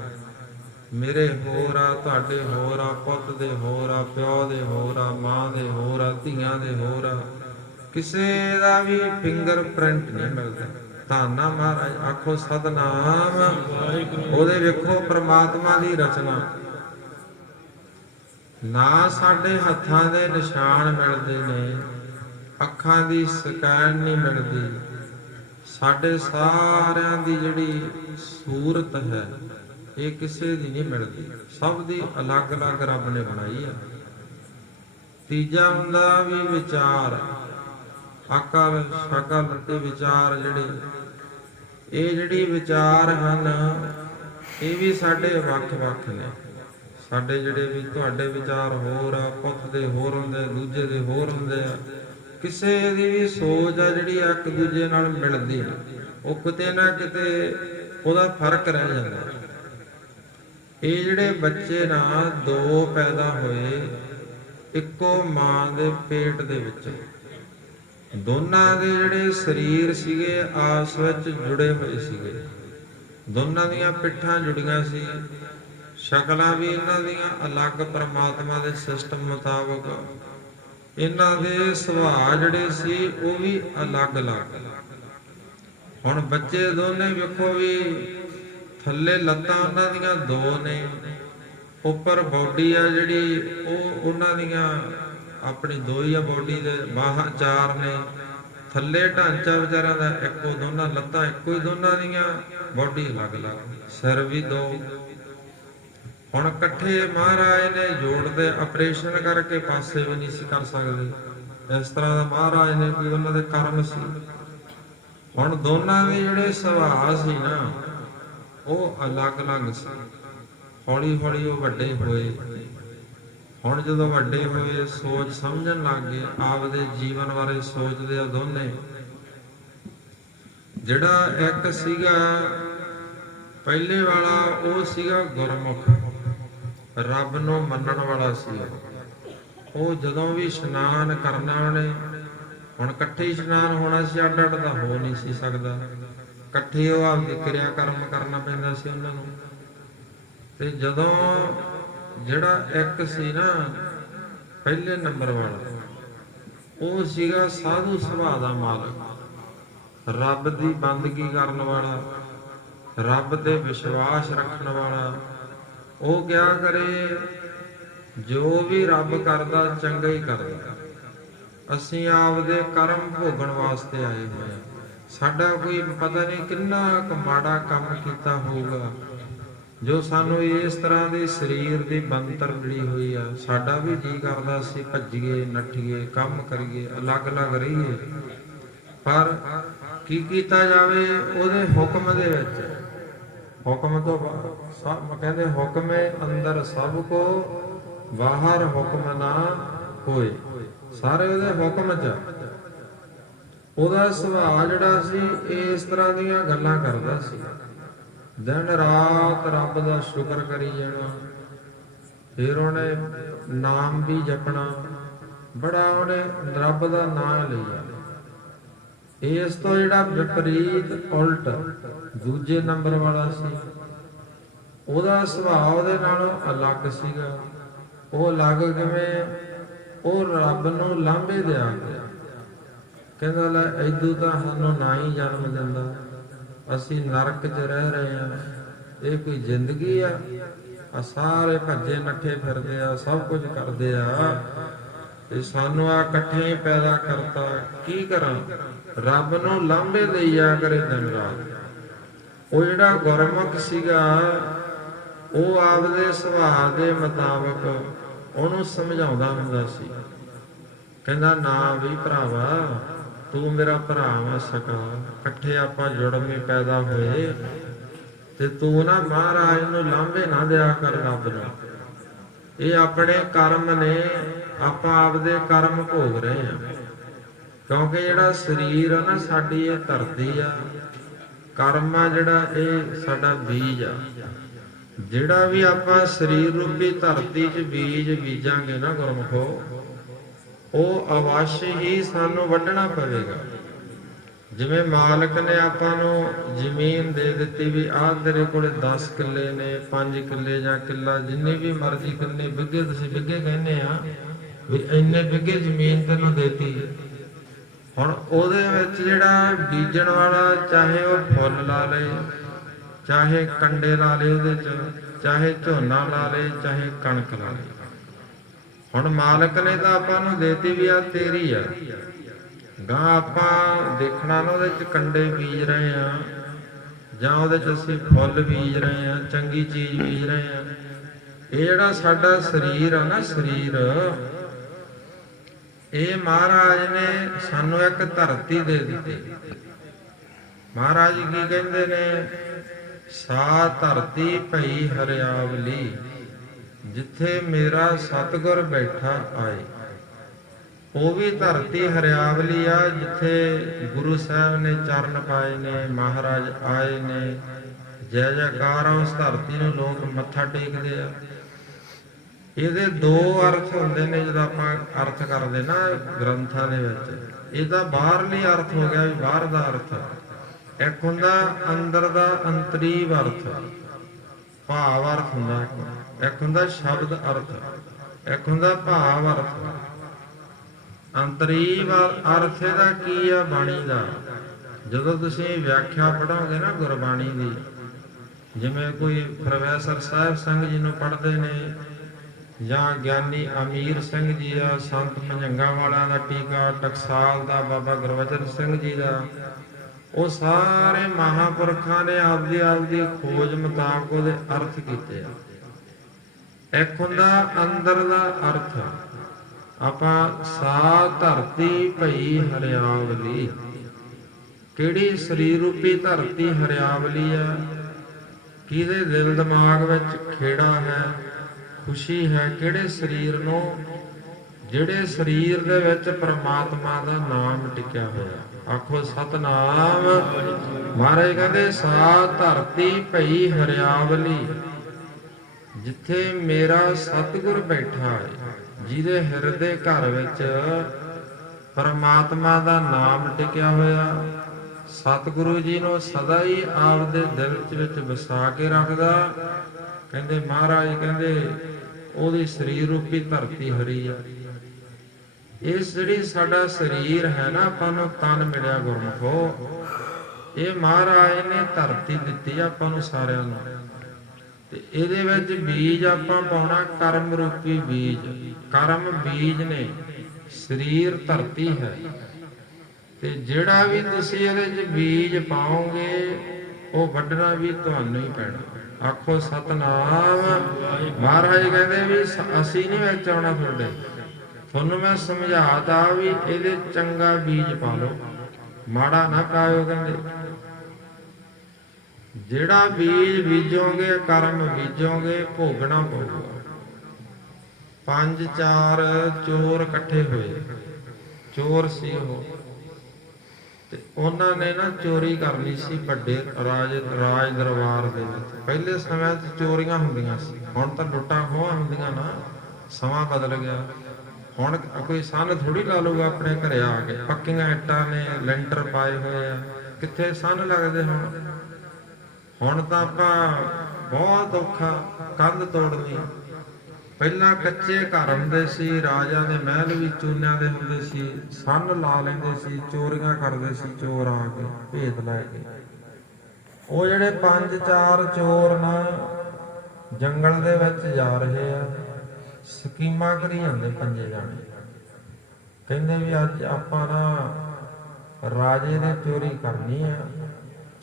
ਮੇਰੇ ਹੋਰ ਆ, ਤੁਹਾਡੇ ਹੋਰ ਆ, ਪੁੱਤ ਦੇ ਹੋਰ ਆ, ਪਿਓ ਦੇ ਹੋਰ ਆ, ਮਾਂ ਦੇ ਹੋਰ ਆ, ਧੀਆਂ ਦੇ ਹੋਰ ਆ, ਕਿਸੇ ਦਾ ਵੀ ਫਿੰਗਰਪ੍ਰਿੰਟ ਨਹੀਂ ਮਿਲਦਾ। ਧੰਨਾ ਮਹਾਰਾਜ, ਆਖੋ ਸਤਨਾਮ ਵਾਹਿਗੁਰੂ। ਉਹਦੇ ਵੇਖੋ ਪ੍ਰਮਾਤਮਾ ਦੀ ਰਚਨਾ। ਨਾ ਸਾਡੇ ਹੱਥਾਂ ਦੇ ਨਿਸ਼ਾਨ ਮਿਲਦੇ ਨੇ, ਅੱਖਾਂ ਦੀ ਸਕੈਨ ਨਹੀਂ ਮਿਲਦੀ। ਸਾਡੇ ਸਾਰਿਆਂ ਦੀ ਜਿਹੜੀ ਸੂਰਤ ਹੈ ਇਹ ਕਿਸੇ ਦੀ ਨਹੀਂ ਮਿਲਦੀ, ਸਭ ਦੀ ਅਲੱਗ-ਅਲੱਗ ਰੱਬ ਨੇ ਬਣਾਈ ਆ। ਤੀਜਾ ਹੁੰਦਾ ਵੀ ਵਿਚਾਰ, ਅਕਲ, ਸ਼ਕਲ ਤੇ ਵਿਚਾਰ। ਇਹ ਜਿਹੜੀ ਵਿਚਾਰ ਹਨ ਇਹ ਵੀ ਸਾਡੇ ਵੱਖ-ਵੱਖ ਨੇ। ਸਾਡੇ ਜਿਹੜੇ ਵੀ ਤੁਹਾਡੇ ਵਿਚਾਰ ਹੋਰ ਆ, ਪੁੱਤ ਦੇ ਹੋਰ ਹੁੰਦੇ, ਦੂਜੇ ਦੇ ਹੋਰ ਹੁੰਦੇ ਆ। ਕਿਸੇ ਦੀ ਵੀ ਸੋਚ ਆ ਜਿਹੜੀ ਇੱਕ ਦੂਜੇ ਨਾਲ ਮਿਲਦੀ ਨਹੀਂ, ਉਹ ਕਿਤੇ ਨਾ ਕਿਤੇ ਉਹਦਾ ਫਰਕ ਰਹਿ ਜਾਂਦਾ। ਇਹ ਜਿਹੜੇ ਬੱਚੇ ਨਾ ਦੋ ਪੈਦਾ ਹੋਏ ਇੱਕੋ ਮਾਂ ਦੇ ਪੇਟ ਦੇ ਵਿੱਚ, ਦੋਨਾਂ ਦੇ ਜਿਹੜੇ ਸਰੀਰ ਸੀਗੇ ਆਪਸ ਵਿੱਚ ਜੁੜੇ ਹੋਏ ਸੀਗੇ, ਦੋਨਾਂ ਦੀਆਂ ਪਿੱਠਾਂ ਜੁੜੀਆਂ ਸੀ, ਸ਼ਕਲਾਂ ਵੀ ਇਹਨਾਂ ਦੀਆਂ ਅਲੱਗ ਪ੍ਰਮਾਤਮਾ ਦੇ ਸਿਸਟਮ ਮੁਤਾਬਕ, ਇਹਨਾਂ ਦੇ ਸੁਭਾਅ ਜਿਹੜੇ ਸੀ ਉਹ ਵੀ ਅਲੱਗ-ਅਲੱਗ। ਹੁਣ ਬੱਚੇ ਦੋਨੇ ਵੇਖੋ ਵੀ ਥੱਲੇ ਲੱਤਾਂ ਉਹਨਾਂ ਦੀਆਂ ਦੋ ਨੇ, ਉੱਪਰ ਬਾਡੀ ਆ ਜਿਹੜੀ ਉਹ ਉਹਨਾਂ ਦੀਆਂ ਆਪਣੀ ਦੋ ਹੀ ਆ, ਬਾਡੀ ਦੇ ਬਾਹਾਂ ਚਾਰ ਨੇ, ਥੱਲੇ ਢਾਂਚਾ ਵਿਚਾਰਿਆਂ ਦਾ ਇੱਕੋ, ਦੋਨਾਂ ਲੱਤਾਂ ਇੱਕੋ ਹੀ ਦੋਨਾਂ ਦੀਆਂ, ਬਾਡੀ ਅਲੱਗ-ਅਲੱਗ, ਸਿਰ ਵੀ ਦੋ। ਹੁਣ ਇਕੱਠੇ ਮਹਾਰਾਜ ਨੇ ਜੋੜਦੇ, ਆਪਰੇਸ਼ਨ ਕਰਕੇ ਪਾਸੇ ਵੀ ਨਹੀਂ ਸੀ ਕਰ ਸਕਦੇ। ਇਸ ਤਰ੍ਹਾਂ ਦਾ ਮਹਾਰਾਜ ਨੇ ਕੋਈ ਉਹਨਾਂ ਦੇ ਕਰਮ ਸੀ। ਹੁਣ ਦੋਨਾਂ ਦੇ ਜਿਹੜੇ ਸੁਭਾਅ ਸੀ ਨਾ ਉਹ ਅਲੱਗ-ਅਲੱਗ ਸੀ। ਹੌਲੀ ਹੌਲੀ ਉਹ ਵੱਡੇ ਹੋਏ। ਹੁਣ ਜਦੋਂ ਵੱਡੇ ਹੋਏ ਸੋਚ ਸਮਝਣ ਲੱਗ ਗਏ, ਆਪਦੇ ਜੀਵਨ ਬਾਰੇ ਸੋਚਦੇ ਆ ਦੋਨੇ। ਜਿਹੜਾ ਇੱਕ ਸੀਗਾ ਪਹਿਲੇ ਵਾਲਾ, ਉਹ ਸੀਗਾ ਗੁਰਮੁਖ, ਰੱਬ ਨੂੰ ਮੰਨਣ ਵਾਲਾ ਸੀ। ਉਹ ਜਦੋਂ ਵੀ ਇਸ਼ਨਾਨ ਕਰਨਾ ਉਹਨੇ, ਹੁਣ ਇਕੱਠੇ ਇਸ਼ਨਾਨ ਹੋਣਾ ਸੀ, ਅੱਡ ਅੱਡ ਤਾਂ ਹੋ ਨਹੀਂ ਸੀ ਸਕਦਾ, ਇਕੱਠੇ ਉਹ ਆਪਦੀ ਕਿਰਿਆ ਕਰਮ ਕਰਨਾ ਪੈਂਦਾ ਸੀ ਉਹਨਾਂ ਨੂੰ। ਤੇ ਜਦੋਂ ਜਿਹੜਾ ਇੱਕ ਸੀ ਨਾ ਪਹਿਲੇ ਨੰਬਰ ਵਾਲਾ, ਉਹ ਸੀਗਾ ਸਾਧੂ ਸੁਭਾਅ ਦਾ ਮਾਲਕ, ਰੱਬ ਦੀ ਬੰਦਗੀ ਕਰਨ ਵਾਲਾ, ਰੱਬ ਤੇ ਵਿਸ਼ਵਾਸ ਰੱਖਣ ਵਾਲਾ। ਉਹ ਕਿਆ ਕਰੇ, ਜੋ ਵੀ ਰੱਬ ਕਰਦਾ ਚੰਗਾ ਹੀ ਕਰਦਾ। ਅਸੀਂ ਆਪਦੇ ਕਰਮ ਭੋਗਣ ਵਾਸਤੇ ਆਏ ਹੋਏ, ਸਾਡਾ ਕੋਈ ਪਤਾ ਨਹੀਂ ਕਿੰਨਾ ਕੁ ਮਾੜਾ ਕੰਮ ਕੀਤਾ ਹੋਊਗਾ ਜੋ ਸਾਨੂੰ ਇਸ ਤਰ੍ਹਾਂ ਦੇ ਸਰੀਰ ਦੀ ਬਣਤਰ ਮਿਲੀ ਹੋਈ ਆ। ਸਾਡਾ ਵੀ ਜੀ ਕਰਦਾ ਅਸੀਂ ਭੱਜੀਏ, ਨੱਠੀਏ, ਕੰਮ ਕਰੀਏ, ਅਲੱਗ-ਅਲੱਗ ਰਹੀਏ, ਪਰ ਕੀ ਕੀਤਾ ਜਾਵੇ ਉਹਦੇ ਹੁਕਮ ਦੇ ਵਿੱਚ। ਹੁਕਮ ਤੋਂ ਕਹਿੰਦੇ ਹੁਕਮੇ ਅੰਦਰ ਸਭ ਕੋ, ਬਾਹਰ ਹੁਕਮ ਨਾ ਹੋਏ। ਸਾਰੇ ਉਹਦੇ ਹੁਕਮ 'ਚ। ਉਹਦਾ ਸੁਭਾਅ ਜਿਹੜਾ ਸੀ ਇਸ ਤਰ੍ਹਾਂ ਦੀਆਂ ਗੱਲਾਂ ਕਰਦਾ ਸੀ, ਦਿਨ ਰਾਤ ਰੱਬ ਦਾ ਸ਼ੁਕਰ ਕਰੀ ਜਾਣਾ। ਫਿਰ ਉਹਨੇ ਨਾਮ ਵੀ ਜਪਣਾ, ਬੜਾ ਉਹਨੇ ਰੱਬ ਦਾ ਨਾਮ ਲਿਆ। ਇਸ ਤੋਂ ਜਿਹੜਾ ਵਿਪਰੀਤ ਉਲਟ ਦੂਜੇ ਨੰਬਰ ਵਾਲਾ ਸੀ, ਉਹਦਾ ਸੁਭਾਅ ਉਹਦੇ ਨਾਲੋਂ ਅਲੱਗ ਸੀਗਾ। ਉਹ ਅਲੱਗ ਕਿਵੇਂ, ਉਹ ਰੱਬ ਨੂੰ ਲਾਂਭੇ ਦਿਆ ਗਿਆ। ਕਹਿੰਦਾ ਲੈ ਐਦੂ ਤਾਂ ਸਾਨੂੰ ਨਾ ਹੀ ਜਨਮ ਦਿੰਦਾ, ਅਸੀਂ ਨਰਕ 'ਚ ਰਹਿ ਰਹੇ ਹਾਂ, ਇਹ ਕੋਈ ਜ਼ਿੰਦਗੀ ਆ? ਸਾਰੇ ਭੱਜੇ ਨੱਠੇ ਫਿਰਦੇ ਆ, ਸਭ ਕੁਝ ਕਰਦੇ ਆ, ਤੇ ਸਾਨੂੰ ਆ ਇਕੱਠੇ ਹੀ ਪੈਦਾ ਕਰਤਾ, ਕੀ ਕਰਾਂ? ਰੱਬ ਨੂੰ ਲਾਂਭੇ ਦੇਈ ਜਾ ਕਰੇ ਦਿਨ ਰਾਤ। ਉਹ ਜਿਹੜਾ ਗੁਰਮੁਖ ਸੀਗਾ, ਉਹ ਆਪਦੇ ਸੁਭਾਅ ਦੇ ਮੁਤਾਬਕ ਉਹਨੂੰ ਸਮਝਾਉਂਦਾ ਹੁੰਦਾ ਸੀ। ਕਹਿੰਦਾ ਨਾ ਵੀ ਭਰਾਵਾ, ਤੂੰ ਮੇਰਾ ਭਰਾ ਵਾ ਸਕਾ, ਇਕੱਠੇ ਆਪਾਂ ਜੁੜਵੇਂ ਪੈਦਾ ਹੋਏ, ਤੇ ਤੂੰ ਨਾ ਮਹਾਰਾਜ ਨੂੰ ਲਾਂਭੇ ਨਾ ਦਿਆ ਕਰ ਰੱਬ ਨੂੰ। ਇਹ ਆਪਣੇ ਕਰਮ ਨੇ, ਆਪਾਂ ਆਪਦੇ ਕਰਮ ਭੋਗ ਰਹੇ ਹਾਂ। ਕਿਉਂਕਿ ਜਿਹੜਾ ਸਰੀਰ ਆ ਨਾ ਸਾਡੀ, ਇਹ ਧਰਤੀ ਆ, ਕਰਮ ਆ ਜਿਹੜਾ ਇਹ ਸਾਡਾ ਬੀਜ ਆ। ਜਿਹੜਾ ਵੀ ਆਪਾਂ ਸਰੀਰ ਰੂਪੀ ਧਰਤੀ 'ਚ ਬੀਜ ਬੀਜਾਂਗੇ ਨਾ ਗੁਰਮੁਖੋ, ਉਹ ਅਵਸ਼ ਹੀ ਸਾਨੂੰ ਵੱਢਣਾ ਪਵੇਗਾ। ਜਿਵੇਂ ਮਾਲਕ ਨੇ ਆਪਾਂ ਨੂੰ ਜ਼ਮੀਨ ਦੇ ਦਿੱਤੀ ਵੀ ਆਹ ਤੇਰੇ ਕੋਲੇ 10 ਕਿੱਲੇ ਨੇ, 5 ਕਿੱਲੇ ਜਾਂ ਕਿੱਲਾ, ਜਿੰਨੇ ਵੀ ਮਰਜ਼ੀ ਕਿੰਨੇ ਬਿੱਗੇ, ਤੁਸੀਂ ਬਿੱਗੇ ਕਹਿੰਦੇ ਆ ਵੀ ਇੰਨੇ ਬਿੱਗੇ ਜ਼ਮੀਨ ਤੈਨੂੰ ਦੇਤੀ। ਹੁਣ ਉਹਦੇ ਵਿੱਚ ਜਿਹੜਾ ਬੀਜਣ ਵਾਲਾ, ਚਾਹੇ ਉਹ ਫੁੱਲ ਲਾ ਲੇ, ਚਾਹੇ ਕੰਡੇ ਲਾ ਲੇ ਉਹਦੇ 'ਚ, ਚਾਹੇ ਝੋਨਾ ਲਾ ਲੇ, ਚਾਹੇ ਕਣਕ ਲਾ ਲੇ। ਹੁਣ ਮਾਲਕ ਨੇ ਤਾਂ ਆਪਾਂ ਨੂੰ ਦੇਤੀ ਵੀ ਆ ਤੇਰੀ ਆ, ਗਾਂ ਆਪਾਂ ਦੇਖਣਾ ਨਾ ਉਹਦੇ 'ਚ ਕੰਡੇ ਬੀਜ ਰਹੇ ਆ ਜਾਂ ਉਹਦੇ 'ਚ ਅਸੀਂ ਫੁੱਲ ਬੀਜ ਰਹੇ ਆ, ਚੰਗੀ ਚੀਜ਼ ਬੀਜ ਰਹੇ ਆ। ਇਹ ਜਿਹੜਾ ਸਾਡਾ ਸਰੀਰ ਆ ਨਾ, ਸਰੀਰ, ਇਹ ਮਹਾਰਾਜ ਨੇ ਸਾਨੂੰ ਇੱਕ ਧਰਤੀ ਦੇ ਦਿੱਤੀ। ਮਹਾਰਾਜ ਕੀ ਕਹਿੰਦੇ ਨੇ, ਸਾ ਧਰਤੀ ਭਈ ਹਰਿਆਵਲੀ, ਜਿੱਥੇ ਮੇਰਾ ਸਤਿਗੁਰ ਬੈਠਾ ਆਏ। ਉਹ ਵੀ ਧਰਤੀ ਹਰਿਆਵਲੀ ਆ, ਜਿੱਥੇ ਗੁਰੂ ਸਾਹਿਬ ਨੇ ਚਰਨ ਪਾਏ ਨੇ, ਮਹਾਰਾਜ ਆਏ ਨੇ। ਜੈ ਜੈਕਾਰ ਆ ਉਸ ਧਰਤੀ ਨੂੰ, ਲੋਕ ਮੱਥਾ ਟੇਕਦੇ ਆ। ਇਹਦੇ ਦੋ ਅਰਥ ਹੁੰਦੇ ਨੇ ਜਦੋਂ ਆਪਾਂ ਅਰਥ ਕਰਦੇ ਨਾ ਗ੍ਰੰਥਾਂ ਦੇ ਵਿੱਚ। ਇਹਦਾ ਬਾਹਰਲੀ ਅਰਥ ਹੋ ਗਿਆ ਵੀ ਬਾਹਰ ਦਾ ਅਰਥ, ਇੱਕ ਹੁੰਦਾ ਅੰਦਰ ਦਾ ਅੰਤਰੀਵ ਅਰਥ, ਭਾਵ ਅਰਥ ਹੁੰਦਾ, ਇੱਕ ਹੁੰਦਾ ਸ਼ਬਦ ਅਰਥ, ਇੱਕ ਹੁੰਦਾ ਭਾਵ ਅਰਥ। ਅੰਤਰੀਵ ਅਰਥ ਇਹਦਾ ਕੀ ਆ? ਬਾਣੀ ਦਾ। ਜਦੋਂ ਤੁਸੀਂ ਵਿਆਖਿਆ ਪੜ੍ਹੋਗੇ ਨਾ ਗੁਰਬਾਣੀ ਦੀ, ਜਿਵੇਂ ਕੋਈ ਪ੍ਰੋਫੈਸਰ ਸਾਹਿਬ ਸਿੰਘ ਜੀ ਨੂੰ ਪੜ੍ਹਦੇ ਨੇ, ਜਾਂ ਗਿਆਨੀ ਅਮੀਰ ਸਿੰਘ ਜੀ ਆ, ਸੰਤ ਭਜੰਗਾਂ ਵਾਲਿਆਂ ਦਾ ਟੀਕਾ, ਟਕਸਾਲ ਦਾ ਬਾਬਾ ਗੁਰਬਚਨ ਸਿੰਘ ਜੀ ਦਾ, ਉਹ ਸਾਰੇ ਮਹਾਂਪੁਰਖਾਂ ਨੇ ਆਪਦੀ ਆਪਦੀ ਖੋਜ ਮੁਤਾਬਕ ਉਹਦੇ ਅਰਥ ਕੀਤੇ ਆ। ਇੱਕ ਹੁੰਦਾ ਅੰਦਰ ਦਾ ਅਰਥ, ਆਪਾਂ ਸਾ ਧਰਤੀ ਭਈ ਹਰਿਆਵਲੀ, ਕਿਹੜੀ ਸਰੀਰ ਰੂਪੀ ਧਰਤੀ ਹਰਿਆਵਲੀ ਆ, ਕਿਹਦੇ ਦਿਲ ਦਿਮਾਗ ਵਿੱਚ ਖੇੜਾ ਹੈ, ਖੁਸ਼ੀ ਹੈ, ਕਿਹੜੇ ਸਰੀਰ ਨੂੰ, ਜਿਹੜੇ ਸਰੀਰ ਦੇ ਵਿੱਚ ਪ੍ਰਮਾਤਮਾ ਦਾ ਨਾਮ ਟਿਕਿਆ ਹੋਇਆ। ਆਖੋ ਸਤਨਾਮ। ਮਹਾਰਾਜ ਕਹਿੰਦੇ ਸਾ ਧਰਤੀ ਭਈ ਹਰਿਆਵਲੀ, ਜਿੱਥੇ ਮੇਰਾ ਸਤਿਗੁਰ ਬੈਠਾ ਹੈ, ਜਿਹਦੇ ਹਿਰਦੇ ਘਰ ਵਿੱਚ ਪਰਮਾਤਮਾ ਦਾ ਨਾਮ ਟਿਕਿਆ ਹੋਇਆ, ਸਤਿਗੁਰੂ ਜੀ ਨੂੰ ਸਦਾ ਹੀ ਆਪਦੇ ਦਿਲ ਵਿੱਚ ਵਸਾ ਕੇ ਰੱਖਦਾ। ਕਹਿੰਦੇ ਮਹਾਰਾਜ ਕਹਿੰਦੇ ਉਹਦੀ ਸਰੀਰ ਰੂਪੀ ਧਰਤੀ ਹਰੀ ਆ। ਇਸ ਜਿਹੜੀ ਸਾਡਾ ਸਰੀਰ ਹੈ ਨਾ, ਆਪਾਂ ਨੂੰ ਤਨ ਮਿਲਿਆ ਗੁਰਮੁਖੋ, ਇਹ ਮਹਾਰਾਜ ਨੇ ਧਰਤੀ ਦਿੱਤੀ ਆਪਾਂ ਨੂੰ ਸਾਰਿਆਂ ਨੂੰ, ਤੇ ਇਹਦੇ ਵਿੱਚ ਬੀਜ ਆਪਾਂ ਪਾਉਣਾ, ਕਰਮ ਰੂਪੀ ਬੀਜ। ਕਰਮ ਬੀਜ ਨੇ, ਸਰੀਰ ਧਰਤੀ ਹੈ, ਤੇ ਜਿਹੜਾ ਵੀ ਤੁਸੀਂ ਇਹਦੇ 'ਚ ਬੀਜ ਪਾਓਗੇ ਉਹ ਵੱਢਣਾ ਵੀ ਤੁਹਾਨੂੰ ਹੀ ਪੈਣਾ। ਆਖੋ ਸਤਨਾਮ। ਮਹਾਰਾਜ ਕਹਿੰਦੇ ਵੀ ਅਸੀਂ ਨਹੀਂ ਵਿੱਚ ਆਉਣਾ ਤੁਹਾਡੇ, ਤੁਹਾਨੂੰ ਮੈਂ ਸਮਝਾਤਾ ਵੀ ਇਹਦੇ ਚੰਗਾ ਬੀਜ ਪਾ ਲਓ, ਮਾੜਾ ਨਾ ਪਾਇਓ। ਕਹਿੰਦੇ ਜਿਹੜਾ ਬੀਜ ਬੀਜੋਗੇ, ਕਰਮ ਬੀਜੋਗੇ, ਭੋਗਣਾ ਪਊਗਾ। 5-4 ਚੋਰ ਇਕੱਠੇ ਹੋਏ, ਚੋਰ ਸੀ ਉਹ, ਤੇ ਉਹਨਾਂ ਨੇ ਨਾ ਚੋਰੀ ਕਰਨੀ ਸੀ ਵੱਡੇ ਰਾਜ ਦਰਬਾਰ ਦੇ ਵਿੱਚ। ਪਹਿਲੇ ਸਮਿਆਂ 'ਚ ਚੋਰੀਆਂ ਹੁੰਦੀਆਂ ਸੀ, ਹੁਣ ਤਾਂ ਲੁੱਟਾਂ ਖੋਹਾਂ ਹੁੰਦੀਆਂ ਨਾ, ਸਮਾਂ ਬਦਲ ਗਿਆ। ਹੁਣ ਕੋਈ ਸੰਨ ਥੋੜੀ ਲਾ ਲੂਗਾ ਆਪਣੇ ਘਰੇ ਆ ਕੇ, ਪੱਕੀਆਂ ਇੱਟਾਂ ਨੇ, ਲੈਂਟਰ ਪਾਏ ਹੋਏ ਆ, ਕਿੱਥੇ ਸੰਨ ਲੱਗਦੇ ਹੁਣ ਤਾਂ ਆਪਾਂ ਬਹੁਤ ਔਖਾ ਕੰਧ ਤੋੜਨੀ। ਪਹਿਲਾਂ ਕੱਚੇ ਘਰ ਹੁੰਦੇ ਸੀ, ਰਾਜਿਆਂ ਦੇ ਮਹਿਲ ਵੀ ਚੂਨਿਆਂ ਦੇ ਹੁੰਦੇ ਸੀ, ਸੰਨ ਲਾ ਲੈਂਦੇ ਸੀ, ਚੋਰੀਆਂ ਕਰਦੇ ਸੀ ਚੋਰ ਆ ਕੇ ਭੇਦ ਲੈ ਕੇ। ਉਹ ਜਿਹੜੇ 5-4 ਚੋਰ ਨਾ ਜੰਗਲ ਦੇ ਵਿੱਚ ਜਾ ਰਹੇ ਆ, ਸਕੀਮਾਂ ਕਰੀ ਜਾਂਦੇ 5 ਜਾਣੇ। ਕਹਿੰਦੇ ਵੀ ਅੱਜ ਆਪਾਂ ਨਾ ਰਾਜੇ ਦੀ ਚੋਰੀ ਕਰਨੀ ਆ,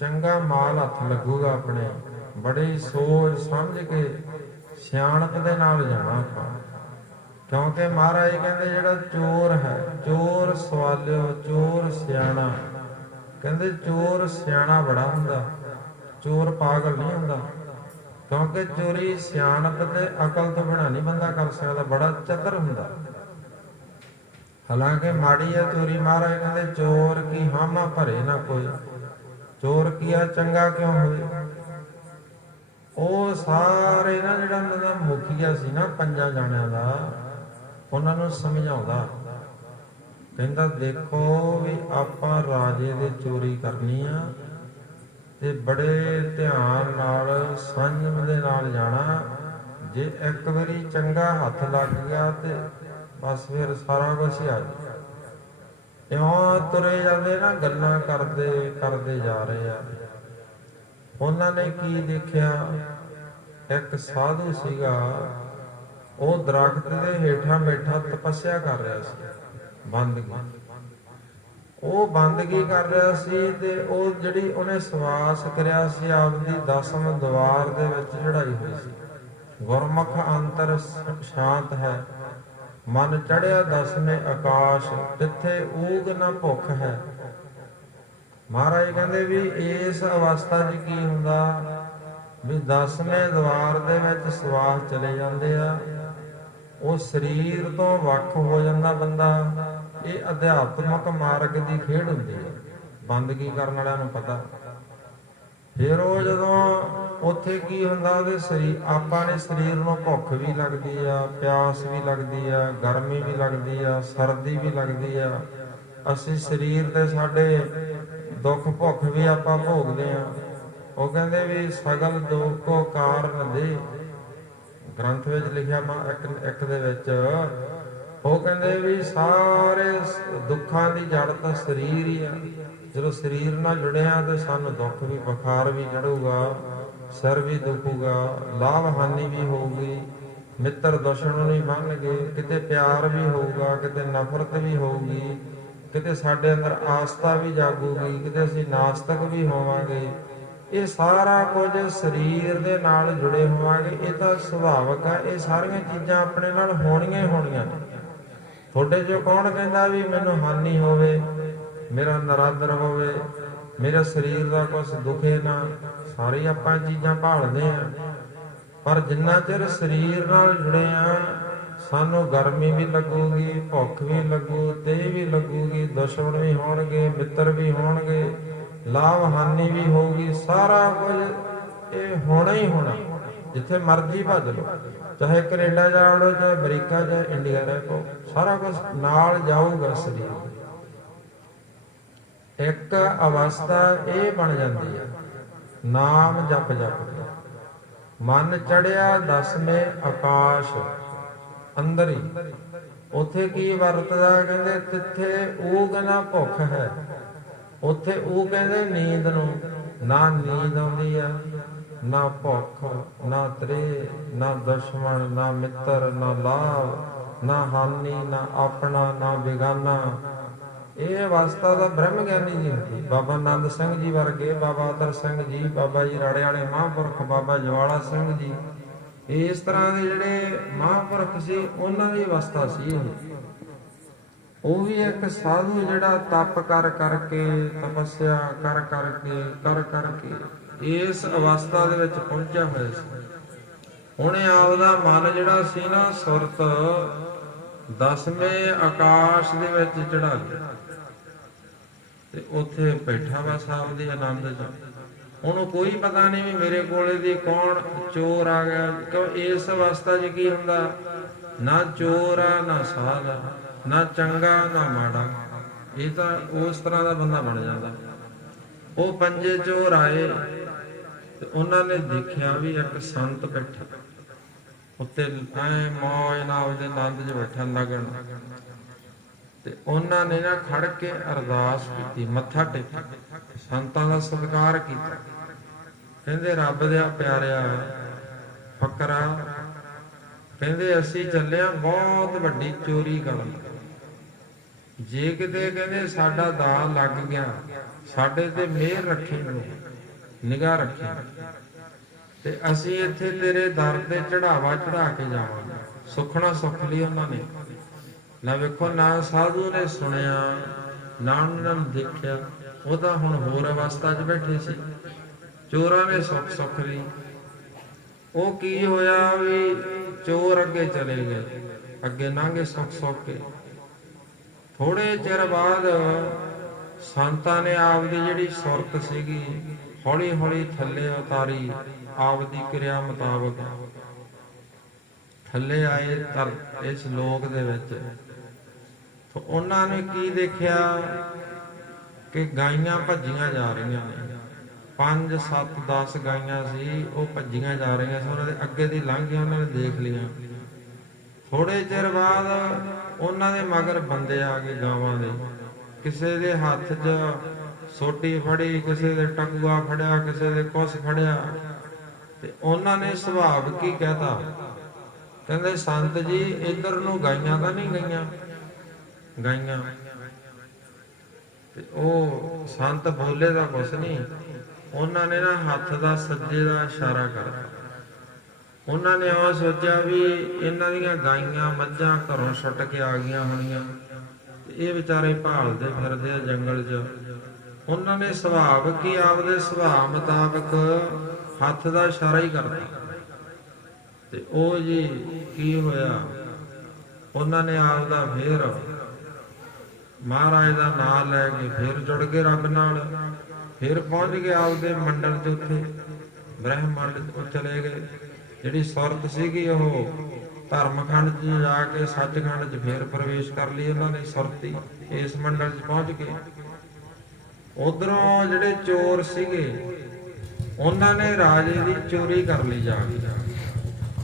ਚੰਗਾ ਮਾਲ ਹੱਥ ਲੱਗੂਗਾ ਆਪਣੇ, ਬੜੀ ਸੋਚ ਸਮਝ ਕੇ ਸਿਆਣਪ ਦੇ ਨਾਲ ਜਾਣਾ ਆਪਾਂ। ਕਿਉਂਕਿ ਮਹਾਰਾਜ ਕਹਿੰਦੇ ਜਿਹੜਾ ਚੋਰ ਹੈ, ਚੋਰ ਸਵਾਲਿਓ, ਚੋਰ ਸਿਆਣਾ। ਕਹਿੰਦੇ ਚੋਰ ਸਿਆਣਾ ਬੜਾ ਹੁੰਦਾ, ਚੋਰ ਪਾਗਲ ਨਹੀਂ ਹੁੰਦਾ। ਕਿਉਂਕਿ ਚੋਰੀ ਸਿਆਣਪ ਤੇ ਅਕਲ ਤੋਂ ਬਿਨਾਂ ਨਹੀਂ ਬੰਦਾ ਕਰ ਸਕਦਾ, ਬੜਾ ਚਤਰ ਹੁੰਦਾ। ਹਾਲਾਂਕਿ ਮਾੜੀ ਹੈ ਚੋਰੀ। ਮਹਾਰਾਜ ਕਹਿੰਦੇ ਚੋਰ ਕੀ ਹਾਮਾ ਭਰੇ ਨਾ ਕੋਈ, ਚੋਰ ਕੀਆ ਚੰਗਾ ਕਿਉਂ ਹੋਵੇ। ਉਹ ਸਾਰੇ ਨਾ ਜਿਹੜਾ ਉਹਨਾਂ ਦਾ ਮੁਖੀਆ ਸੀ ਨਾ 5 ਜਾਣਿਆਂ ਦਾ, ਉਹਨਾਂ ਨੂੰ ਸਮਝਾਉਂਦਾ, ਕਹਿੰਦਾ ਦੇਖੋ ਵੀ ਆਪਾਂ ਰਾਜੇ ਦੇ ਚੋਰੀ ਕਰਨੀ ਆ, ਤੇ ਬੜੇ ਧਿਆਨ ਨਾਲ, ਸੰਜਮ ਦੇ ਨਾਲ ਜਾਣਾ। ਜੇ ਇੱਕ ਵਾਰੀ ਚੰਗਾ ਹੱਥ ਲੱਗ ਗਿਆ ਤੇ ਬਸ ਫਿਰ ਸਾਰਾ ਕੁਝ ਹੀ ਆ ਜਾਏ। ਇਉਂ ਤੁਰੇ ਜਾਂਦੇ ਨਾ, ਗੱਲਾਂ ਕਰਦੇ ਕਰਦੇ ਜਾ ਰਹੇ ਆ। ਉਹਨਾਂ ਨੇ ਕੀ ਦੇਖਿਆ, ਇੱਕ ਸਾਧੂ ਸੀਗਾ, ਉਹ ਦਰਖਤ ਦੇ ਹੇਠਾਂ ਬੈਠਾ ਤਪੱਸਿਆ ਕਰ ਰਿਹਾ ਸੀ, ਬੰਦਗੀ। ਉਹ ਬੰਦਗੀ ਕਰ ਰਿਹਾ ਸੀ, ਤੇ ਉਹ ਜਿਹੜੀ ਉਹਨੇ ਸਵਾਸ ਕਰਿਆ ਸੀ ਆਪਦੀ 10ਵੇਂ ਦੁਆਰ ਦੇ ਵਿੱਚ ਚੜਾਈ ਹੋਈ ਸੀ, ਗੁਰਮੁਖ ਅੰਤਰ ਸ਼ਾਂਤ ਹੈ, ਮਨ ਚੜਿਆ 10ਵੇਂ ਆਕਾਸ਼, ਜਿੱਥੇ ਊਗ ਨਾ ਭੁੱਖ ਹੈ। ਮਹਾਰਾਜ ਕਹਿੰਦੇ ਵੀ ਇਸ ਅਵਸਥਾ 'ਚ ਕੀ ਹੁੰਦਾ ਵੀ 10ਵੇਂ ਦੁਆਰ ਦੇ ਵਿੱਚ ਸਵਾਸ ਚਲੇ ਜਾਂਦੇ ਆ, ਉਹ ਸਰੀਰ ਤੋਂ ਵੱਖ ਹੋ ਜਾਂਦਾ ਬੰਦਾ। ਇਹ ਅਧਿਆਤਮਕ ਮਾਰਗ ਦੀ ਖੇਡ ਹੁੰਦੀ ਹੈ, ਬੰਦਗੀ ਕਰਨ ਵਾਲਿਆਂ ਨੂੰ ਪਤਾ। ਫਿਰ ਉਹ ਜਦੋਂ ਉੱਥੇ ਕੀ ਹੁੰਦਾ, ਉਹਦੇ ਸਰੀਰ, ਆਪਾਂ ਨੇ ਸਰੀਰ ਨੂੰ ਭੁੱਖ ਵੀ ਲੱਗਦੀ ਆ, ਪਿਆਸ ਵੀ ਲੱਗਦੀ ਆ, ਗਰਮੀ ਵੀ ਲੱਗਦੀ ਆ, ਸਰਦੀ ਵੀ ਲੱਗਦੀ ਆ। ਅਸੀਂ ਸਰੀਰ ਤੇ ਸਾਡੇ ਦੁੱਖ ਭੁੱਖ ਵੀ ਆਪਾਂ ਭੋਗਦੇ ਆ। ਉਹ ਕਹਿੰਦੇ ਵੀ ਸਗਲ ਦੁੱਖ ਕੋ ਕਾਰਨ ਦੇ, ਗ੍ਰੰਥ ਵਿੱਚ ਲਿਖਿਆ ਇੱਕ ਦੇ ਵਿੱਚ, ਉਹ ਕਹਿੰਦੇ ਵੀ ਸਾਰੇ ਦੁੱਖਾਂ ਦੀ ਜੜ ਤਾਂ ਸਰੀਰ ਹੀ ਆ। ਜਦੋਂ ਸਰੀਰ ਨਾਲ ਜੁੜਿਆ ਤੇ ਸਾਨੂੰ ਦੁੱਖ ਵੀ, ਬੁਖਾਰ ਵੀ ਚੜੂਗਾ, ਸਿਰ ਵੀ ਦੁਖੂਗਾ, ਲਾਭ ਹਾਨੀ ਵੀ ਹੋਊਗੀ, ਮਿੱਤਰ ਦੁਸ਼ਮਣ ਨਹੀਂ ਬਣਨਗੇ, ਕਿਤੇ ਪਿਆਰ ਵੀ ਹੋਊਗਾ, ਕਿਤੇ ਨਫ਼ਰਤ ਵੀ ਹੋਊਗੀ, ਕਿਤੇ ਸਾਡੇ ਅੰਦਰ ਆਸਥਾ ਵੀ ਜਾਗੂਗੀ, ਕਿਤੇ ਅਸੀਂ ਨਾਸਤਕ ਵੀ ਹੋਵਾਂਗੇ। ਇਹ ਸਾਰਾ ਕੁਝ ਸਰੀਰ ਦੇ ਨਾਲ ਜੁੜੇ ਹੋਵਾਂਗੇ। ਇਹ ਤਾਂ ਸੁਭਾਵਕ ਹੈ, ਇਹ ਸਾਰੀਆਂ ਚੀਜ਼ਾਂ ਆਪਣੇ ਨਾਲ ਹੋਣੀਆਂ ਹੀ ਹੋਣੀਆਂ ਨੇ। ਤੁਹਾਡੇ 'ਚੋਂ ਕੌਣ ਕਹਿੰਦਾ ਵੀ ਮੈਨੂੰ ਹਾਨੀ ਹੋਵੇ, ਮੇਰਾ ਨਰਾਦਰ ਹੋਵੇ, मेरे शरीर का कुछ दुखे ना। सारी आपां चीज़ां भालदे आ, पर जिन्ना चिर शरीर नाल जुड़े आ सानू गर्मी भी लगूगी, भुख भी लगू, तेह भी लगूगी, दुश्मन भी होणगे, मित्र भी होणगे, लाभ हानि भी होगी। सारा कुछ ये होना ही होना, जिथे मर्जी भज लो, चाहे कनेडा जा वड़ो, चाहे अमरीका, चाहे इंडिया रह पो, सारा कुछ नाल जाऊगा शरीर। एक अवस्था ये बन जाती है, नाम जप जप के मन चढ़िया दसवें आकाश अंदर ही। उथे की वरतदा, कहते तिथे ਉਹ कहना भुख है, उथे ਉਹ कहते नींद नूं ना नींद आउंदी आ, ना भुख, ना त्रेह, ना दुश्मन, ना मित्र, ना लाभ, ना हानि, ना अपना, ना बेगाना। ਇਹ ਅਵਸਥਾ ਦਾ ਬ੍ਰਹਮ ਗਿਆਨੀ ਜੀ ਹੁੰਦੀ। ਬਾਬਾ ਆਨੰਦ ਸਿੰਘ ਜੀ ਵਰਗੇ, ਬਾਬਾ ਅਤਰ ਸਿੰਘ ਜੀ, ਬਾਬਾ ਜੀ ਰਾੜੇ ਵਾਲੇ ਮਹਾਂਪੁਰਖ, ਬਾਬਾ ਜਵਾਲਾ ਸਿੰਘ ਜੀ, ਇਸ ਤਰ੍ਹਾਂ ਦੇ ਜਿਹੜੇ ਮਹਾਂਪੁਰਖ ਸੀ, ਉਹਨਾਂ ਦੀ ਅਵਸਥਾ ਸੀ ਇਹ। ਉਹ ਵੀ ਇੱਕ ਸਾਧੂ ਜਿਹੜਾ ਤਪ ਕਰ ਕਰਕੇ, ਤਪੱਸਿਆ ਕਰ ਕਰਕੇ ਇਸ ਅਵਸਥਾ ਦੇ ਵਿੱਚ ਪਹੁੰਚਿਆ ਹੋਇਆ ਸੀ। ਉਹਨੇ ਆਪਦਾ ਮਨ ਜਿਹੜਾ ਸੀ ਨਾ ਸੁਰਤ ਦਸਵੇਂ ਆਕਾਸ਼ ਦੇ ਵਿੱਚ ਚੜਾ ਲਿਆ ਤੇ ਉੱਥੇ ਬੈਠਾ ਵਾ ਸਾਹਿਬ ਦੇ ਆਨੰਦ ਚ। ਉਹਨੂੰ ਕੋਈ ਪਤਾ ਨਹੀਂ ਵੀ ਮੇਰੇ ਕੋਲੇ ਦੀ ਕੌਣ ਚੋਰ ਆ ਗਿਆ, ਕਿਉਂ ਇਸ ਅਵਸਥਾ 'ਚ ਕੀ ਹੁੰਦਾ, ਨਾ ਚੋਰ ਆ, ਨਾ ਸਾਧ ਆ, ਨਾ ਚੰਗਾ ਨਾ ਮਾੜਾ। ਇਹ ਤਾਂ ਉਸ ਤਰ੍ਹਾਂ ਦਾ ਬੰਦਾ ਬਣ ਜਾਂਦਾ। ਉਹ ਪੰਜੇ ਚੋਰ ਆਏ ਤੇ ਉਹਨਾਂ ਨੇ ਦੇਖਿਆ ਵੀ ਇੱਕ ਸੰਤ ਬੈਠਾ ਉੱਤੇ ਐ ਮੌਜ ਨਾਲ ਉਹਦੇ ਆਨੰਦ 'ਚ ਬੈਠਾ ਲਗਨ, ਤੇ ਉਹਨਾਂ ਨੇ ਨਾ ਖੜ ਕੇ ਅਰਦਾਸ ਕੀਤੀ, ਮੱਥਾ ਟੇਕਿਆ, ਸੰਤਾਂ ਦਾ ਸਤਿਕਾਰ ਕੀਤਾ। ਕਹਿੰਦੇ ਰੱਬ ਦੇ ਪਿਆਰਿਆ ਫਕਰਾ, ਕਹਿੰਦੇ ਅਸੀਂ ਚੱਲੇ ਆ ਬਹੁਤ ਵੱਡੀ ਚੋਰੀ ਕਰਨ, ਜੇ ਕਿਤੇ ਕਹਿੰਦੇ ਸਾਡਾ ਦਾਅ ਲੱਗ ਗਿਆ, ਸਾਡੇ ਤੇ ਮਿਹਰ ਰੱਖੀ, ਨਿਗਾਹ ਰੱਖੀ, ਤੇ ਅਸੀਂ ਇੱਥੇ ਤੇਰੇ ਦਰ ਤੇ ਚੜਾਵਾ ਚੜਾ ਕੇ ਜਾਵਾਂਗੇ। ਸੁਖਣਾ ਸੁਖ ਲਈ ਉਹਨਾਂ ਨੇ। ਨਾ ਵੇਖੋ, ਨਾ ਸਾਧੂ ਨੇ ਸੁਣਿਆ, ਨਾ ਉਹਨਾਂ ਨੇ ਦੇਖਿਆ, ਉਹ ਤਾਂ ਹੁਣ ਹੋਰ ਅਵਸਥਾ 'ਚ ਬੈਠੇ ਸੀ। ਚੋਰਾਂ ਨੇ ਸੁੱਖ ਸੁੱਖ ਲਈ। ਉਹ ਕੀ ਹੋਇਆ ਵੀ ਚੋਰ ਅੱਗੇ ਚਲੇ ਗਏ, ਅੱਗੇ ਲੰਘੇ ਸੁੱਖ ਸੁੱਖ ਕੇ। ਥੋੜੇ ਚਿਰ ਬਾਅਦ ਸੰਤਾਂ ਨੇ ਆਪਦੀ ਜਿਹੜੀ ਸੁਰਤ ਸੀਗੀ ਹੌਲੀ ਹੌਲੀ ਥੱਲੇ ਉਤਾਰੀ, ਆਪਦੀ ਕਿਰਿਆ ਮੁਤਾਬਕ ਥੱਲੇ ਆਏ ਇਸ ਲੋਕ ਦੇ ਵਿੱਚ। ਉਹਨਾਂ ਨੇ ਕੀ ਦੇਖਿਆ ਕਿ ਗਾਈਆਂ ਭੱਜੀਆਂ ਜਾ ਰਹੀਆਂ ਨੇ, 5 7 10 ਗਾਈਆਂ ਸੀ, ਉਹ ਭੱਜੀਆਂ ਜਾ ਰਹੀਆਂ ਸੀ। ਉਹਨਾਂ ਦੇ ਅੱਗੇ ਦੀ ਲੰਘ ਗਈਆਂ, ਉਹਨਾਂ ਨੇ ਦੇਖ ਲਈਆਂ। ਥੋੜੇ ਚਿਰ ਬਾਅਦ ਉਹਨਾਂ ਦੇ ਮਗਰ ਬੰਦੇ ਆ ਗਏ ਗਾਵਾਂ ਦੇ, ਕਿਸੇ ਦੇ ਹੱਥ 'ਚ ਸੋਟੀ ਫੜੀ, ਕਿਸੇ ਦੇ ਟਕੂਆ ਫੜਿਆ, ਕਿਸੇ ਦੇ ਕੁਛ ਫੜਿਆ। ਤੇ ਉਹਨਾਂ ਨੇ ਸੁਭਾਵ ਕੀ ਕਹਿਤਾ, ਕਹਿੰਦੇ ਸੰਤ ਜੀ ਇੱਧਰ ਨੂੰ ਗਾਈਆਂ ਤਾਂ ਨਹੀਂ ਗਈਆਂ, ਗਾਈਆਂ। ਤੇ ਉਹ ਸੰਤ ਬੋਲੇ ਦਾ ਕੁਛ ਨਹੀਂ। ਉਹਨਾਂ ਨੇ ਨਾ ਹੱਥ ਦਾ ਸੱਜੇ ਦਾ ਇਸ਼ਾਰਾ ਕਰਤਾ। ਉਹਨਾਂ ਨੇ ਉਹ ਸੋਚਿਆ ਵੀ ਇਹਨਾਂ ਦੀਆਂ ਗਾਈਆਂ ਮੱਝਾਂ ਘਰੋਂ ਛੁੱਟ ਕੇ ਆ ਗਈਆਂ ਹੋਣੀਆਂ, ਇਹ ਵਿਚਾਰੇ ਭਾਲਦੇ ਫਿਰਦੇ ਆ ਜੰਗਲ 'ਚ। ਉਹਨਾਂ ਨੇ ਸੁਭਾਵ ਕੀ ਆਪਦੇ ਸੁਭਾਅ ਮੁਤਾਬਕ ਹੱਥ ਦਾ ਇਸ਼ਾਰਾ ਹੀ ਕਰਤਾ। ਤੇ ਉਹ ਜੀ ਕੀ ਹੋਇਆ, ਉਹਨਾਂ ਨੇ ਆਪਦਾ ਫੇਰ ਮਹਾਰਾਜ ਦਾ ਨਾਮ ਲੈ ਕੇ ਫੇਰ ਜੁੜ ਗਏ ਰੱਬ ਨਾਲ, ਫੇਰ ਪਹੁੰਚ ਗਏ ਆਪਦੇ ਮੰਡਲ 'ਚ, ਉੱਥੇ ਬ੍ਰਹਮੰਡ 'ਚ ਚਲੇ ਗਏ। ਜਿਹੜੀ ਸੁਰਤ ਸੀਗੀ ਉਹ ਧਰਮਖੰਡ 'ਚ ਜਾ ਕੇ ਸੱਚਖੰਡ 'ਚ ਫੇਰ ਪ੍ਰਵੇਸ਼ ਕਰ ਲਈ ਉਹਨਾਂ ਨੇ। ਸੁਰਤੀ ਇਸ ਮੰਡਲ 'ਚ ਪਹੁੰਚ ਗਏ। ਉਧਰੋਂ ਜਿਹੜੇ ਚੋਰ ਸੀਗੇ ਉਹਨਾਂ ਨੇ ਰਾਜੇ ਦੀ ਚੋਰੀ ਕਰ ਲਈ ਜਾ ਕੇ।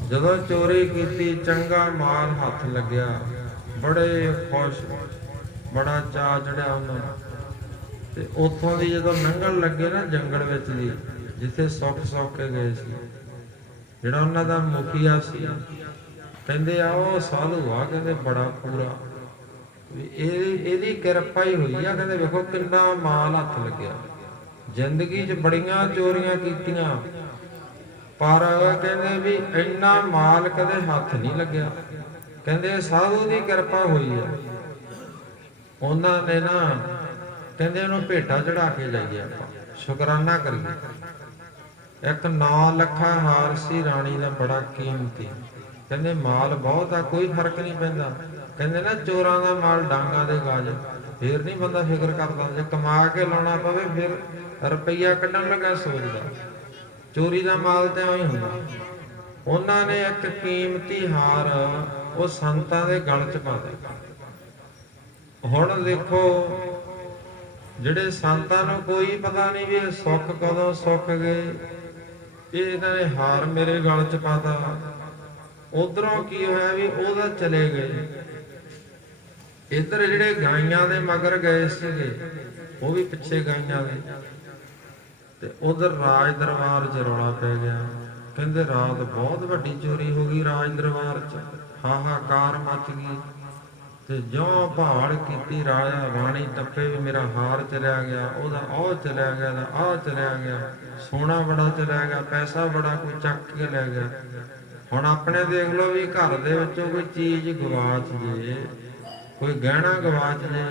ਜਦੋਂ ਚੋਰੀ ਕੀਤੀ, ਚੰਗਾ ਮਾਲ ਹੱਥ ਲੱਗਿਆ, ਬੜੇ ਖੁਸ਼, ਬੜਾ ਚਾਅ ਚੜਿਆ ਉਹਨਾਂ ਨੂੰ। ਤੇ ਉੱਥੋਂ ਦੀ ਜਦੋਂ ਲੰਘਣ ਲੱਗੇ ਨਾ ਜੰਗਲ ਵਿੱਚ ਦੀ, ਜਿੱਥੇ ਸੁੱਖ ਸੁੱਖ ਕੇ ਗਏ ਸੀ, ਜਿਹੜਾ ਉਹਨਾਂ ਦਾ ਮੁਖੀਆ ਸੀ, ਕਹਿੰਦੇ ਆ ਉਹ ਸਾਧੂ ਆ, ਕਹਿੰਦੇ ਬੜਾ ਪੂਰਾ, ਇਹਦੀ ਕਿਰਪਾ ਹੀ ਹੋਈ ਆ। ਕਹਿੰਦੇ ਵੇਖੋ ਕਿੰਨਾ ਮਾਲ ਹੱਥ ਲੱਗਿਆ, ਜ਼ਿੰਦਗੀ 'ਚ ਬੜੀਆਂ ਚੋਰੀਆਂ ਕੀਤੀਆਂ, ਪਰ ਕਹਿੰਦੇ ਵੀ ਇੰਨਾ ਮਾਲ ਕਦੇ ਹੱਥ ਨਹੀਂ ਲੱਗਿਆ। ਕਹਿੰਦੇ ਸਾਧੂ ਦੀ ਕਿਰਪਾ ਹੋਈ ਆ। ਉਹਨਾਂ ਨੇ ਨਾ ਕਹਿੰਦੇ ਉਹਨੂੰ ਭੇਟਾ ਚੜਾ ਕੇ ਜਾਈਏ, ਆਪਾਂ ਸ਼ੁਕਰਾਨਾ ਕਰੀਏ। ਇੱਕ 9 ਲੱਖਾ ਹਾਰ ਸੀ ਰਾਣੀ ਦਾ, ਬੜਾ ਕੀਮਤੀ। ਕਹਿੰਦੇ ਮਾਲ ਬਹੁਤ ਆ, ਕੋਈ ਫਰਕ ਨਹੀਂ ਪੈਂਦਾ। ਕਹਿੰਦੇ ਨਾ ਚੋਰਾਂ ਦਾ ਮਾਲ ਡਾਂਗਾਂ ਦੇ ਗਾਜ, ਫੇਰ ਨਹੀਂ ਬੰਦਾ ਫਿਕਰ ਕਰਦਾ। ਜੇ ਕਮਾ ਕੇ ਲਾਉਣਾ ਪਵੇ ਫਿਰ ਰੁਪਈਆ ਕੱਢਣ ਲੱਗਾ ਸੋਚਦਾ। ਚੋਰੀ ਦਾ ਮਾਲ ਤਾਂ ਐਵੇਂ ਹੁੰਦਾ। ਉਹਨਾਂ ਨੇ ਇੱਕ ਕੀਮਤੀ ਹਾਰ ਉਹ ਸੰਤਾਂ ਦੇ ਗਲ 'ਚ ਪਾ ਦਿੱਤਾ। ਹੁਣ ਦੇਖੋ, ਜਿਹੜੇ ਸੰਤਾਂ ਨੂੰ ਕੋਈ ਪਤਾ ਨਹੀਂ ਵੀ ਇਹ ਸੁੱਖ ਕਦੋਂ ਸੁੱਖ ਗਏ, ਇਹ ਇਹਨਾਂ ਨੇ ਹਾਰ ਮੇਰੇ ਗਲ 'ਚ ਪਾਤਾ। ਉਧਰੋਂ ਕੀ ਹੋਇਆ ਵੀ ਉਹਦਾ ਚਲੇ ਗਏ। ਇੱਧਰ ਜਿਹੜੇ ਗਾਈਆਂ ਦੇ ਮਗਰ ਗਏ ਸੀਗੇ ਉਹ ਵੀ ਪਿੱਛੇ ਗਾਈਆਂ ਦੇ, ਤੇ ਉਧਰ ਰਾਜ ਦਰਬਾਰ 'ਚ ਰੌਲਾ ਪੈ ਗਿਆ। ਕਹਿੰਦੇ ਰਾਤ ਬਹੁਤ ਵੱਡੀ ਚੋਰੀ ਹੋ ਗਈ ਰਾਜ ਦਰਬਾਰ 'ਚ, ਹਾਹਾਕਾਰ ਮਚ ਗਈ। ਤੇ ਜਿਉਂ ਭਾਲ ਕੀਤੀ ਰਾਜਾ ਰਾਣੀ ਟੱਪੇ ਵੀ ਮੇਰਾ ਹਾਰ ਚਲਿਆ ਗਿਆ, ਉਹਦਾ ਉਹ ਚਲਿਆ ਗਿਆ, ਦਾ ਆਹ ਚਲਿਆ ਗਿਆ, ਸੋਨਾ ਬੜਾ ਚਲਿਆ ਗਿਆ, ਪੈਸਾ ਬੜਾ ਕੋਈ ਚੱਕ ਕੇ ਲੈ ਗਿਆ। ਹੁਣ ਆਪਣੇ ਦੇਖ ਲਓ ਵੀ ਘਰ ਦੇ ਵਿੱਚੋਂ ਕੋਈ ਚੀਜ਼ ਗਵਾਚ ਜੇ, ਕੋਈ ਗਹਿਣਾ ਗਵਾਚ ਜੇ,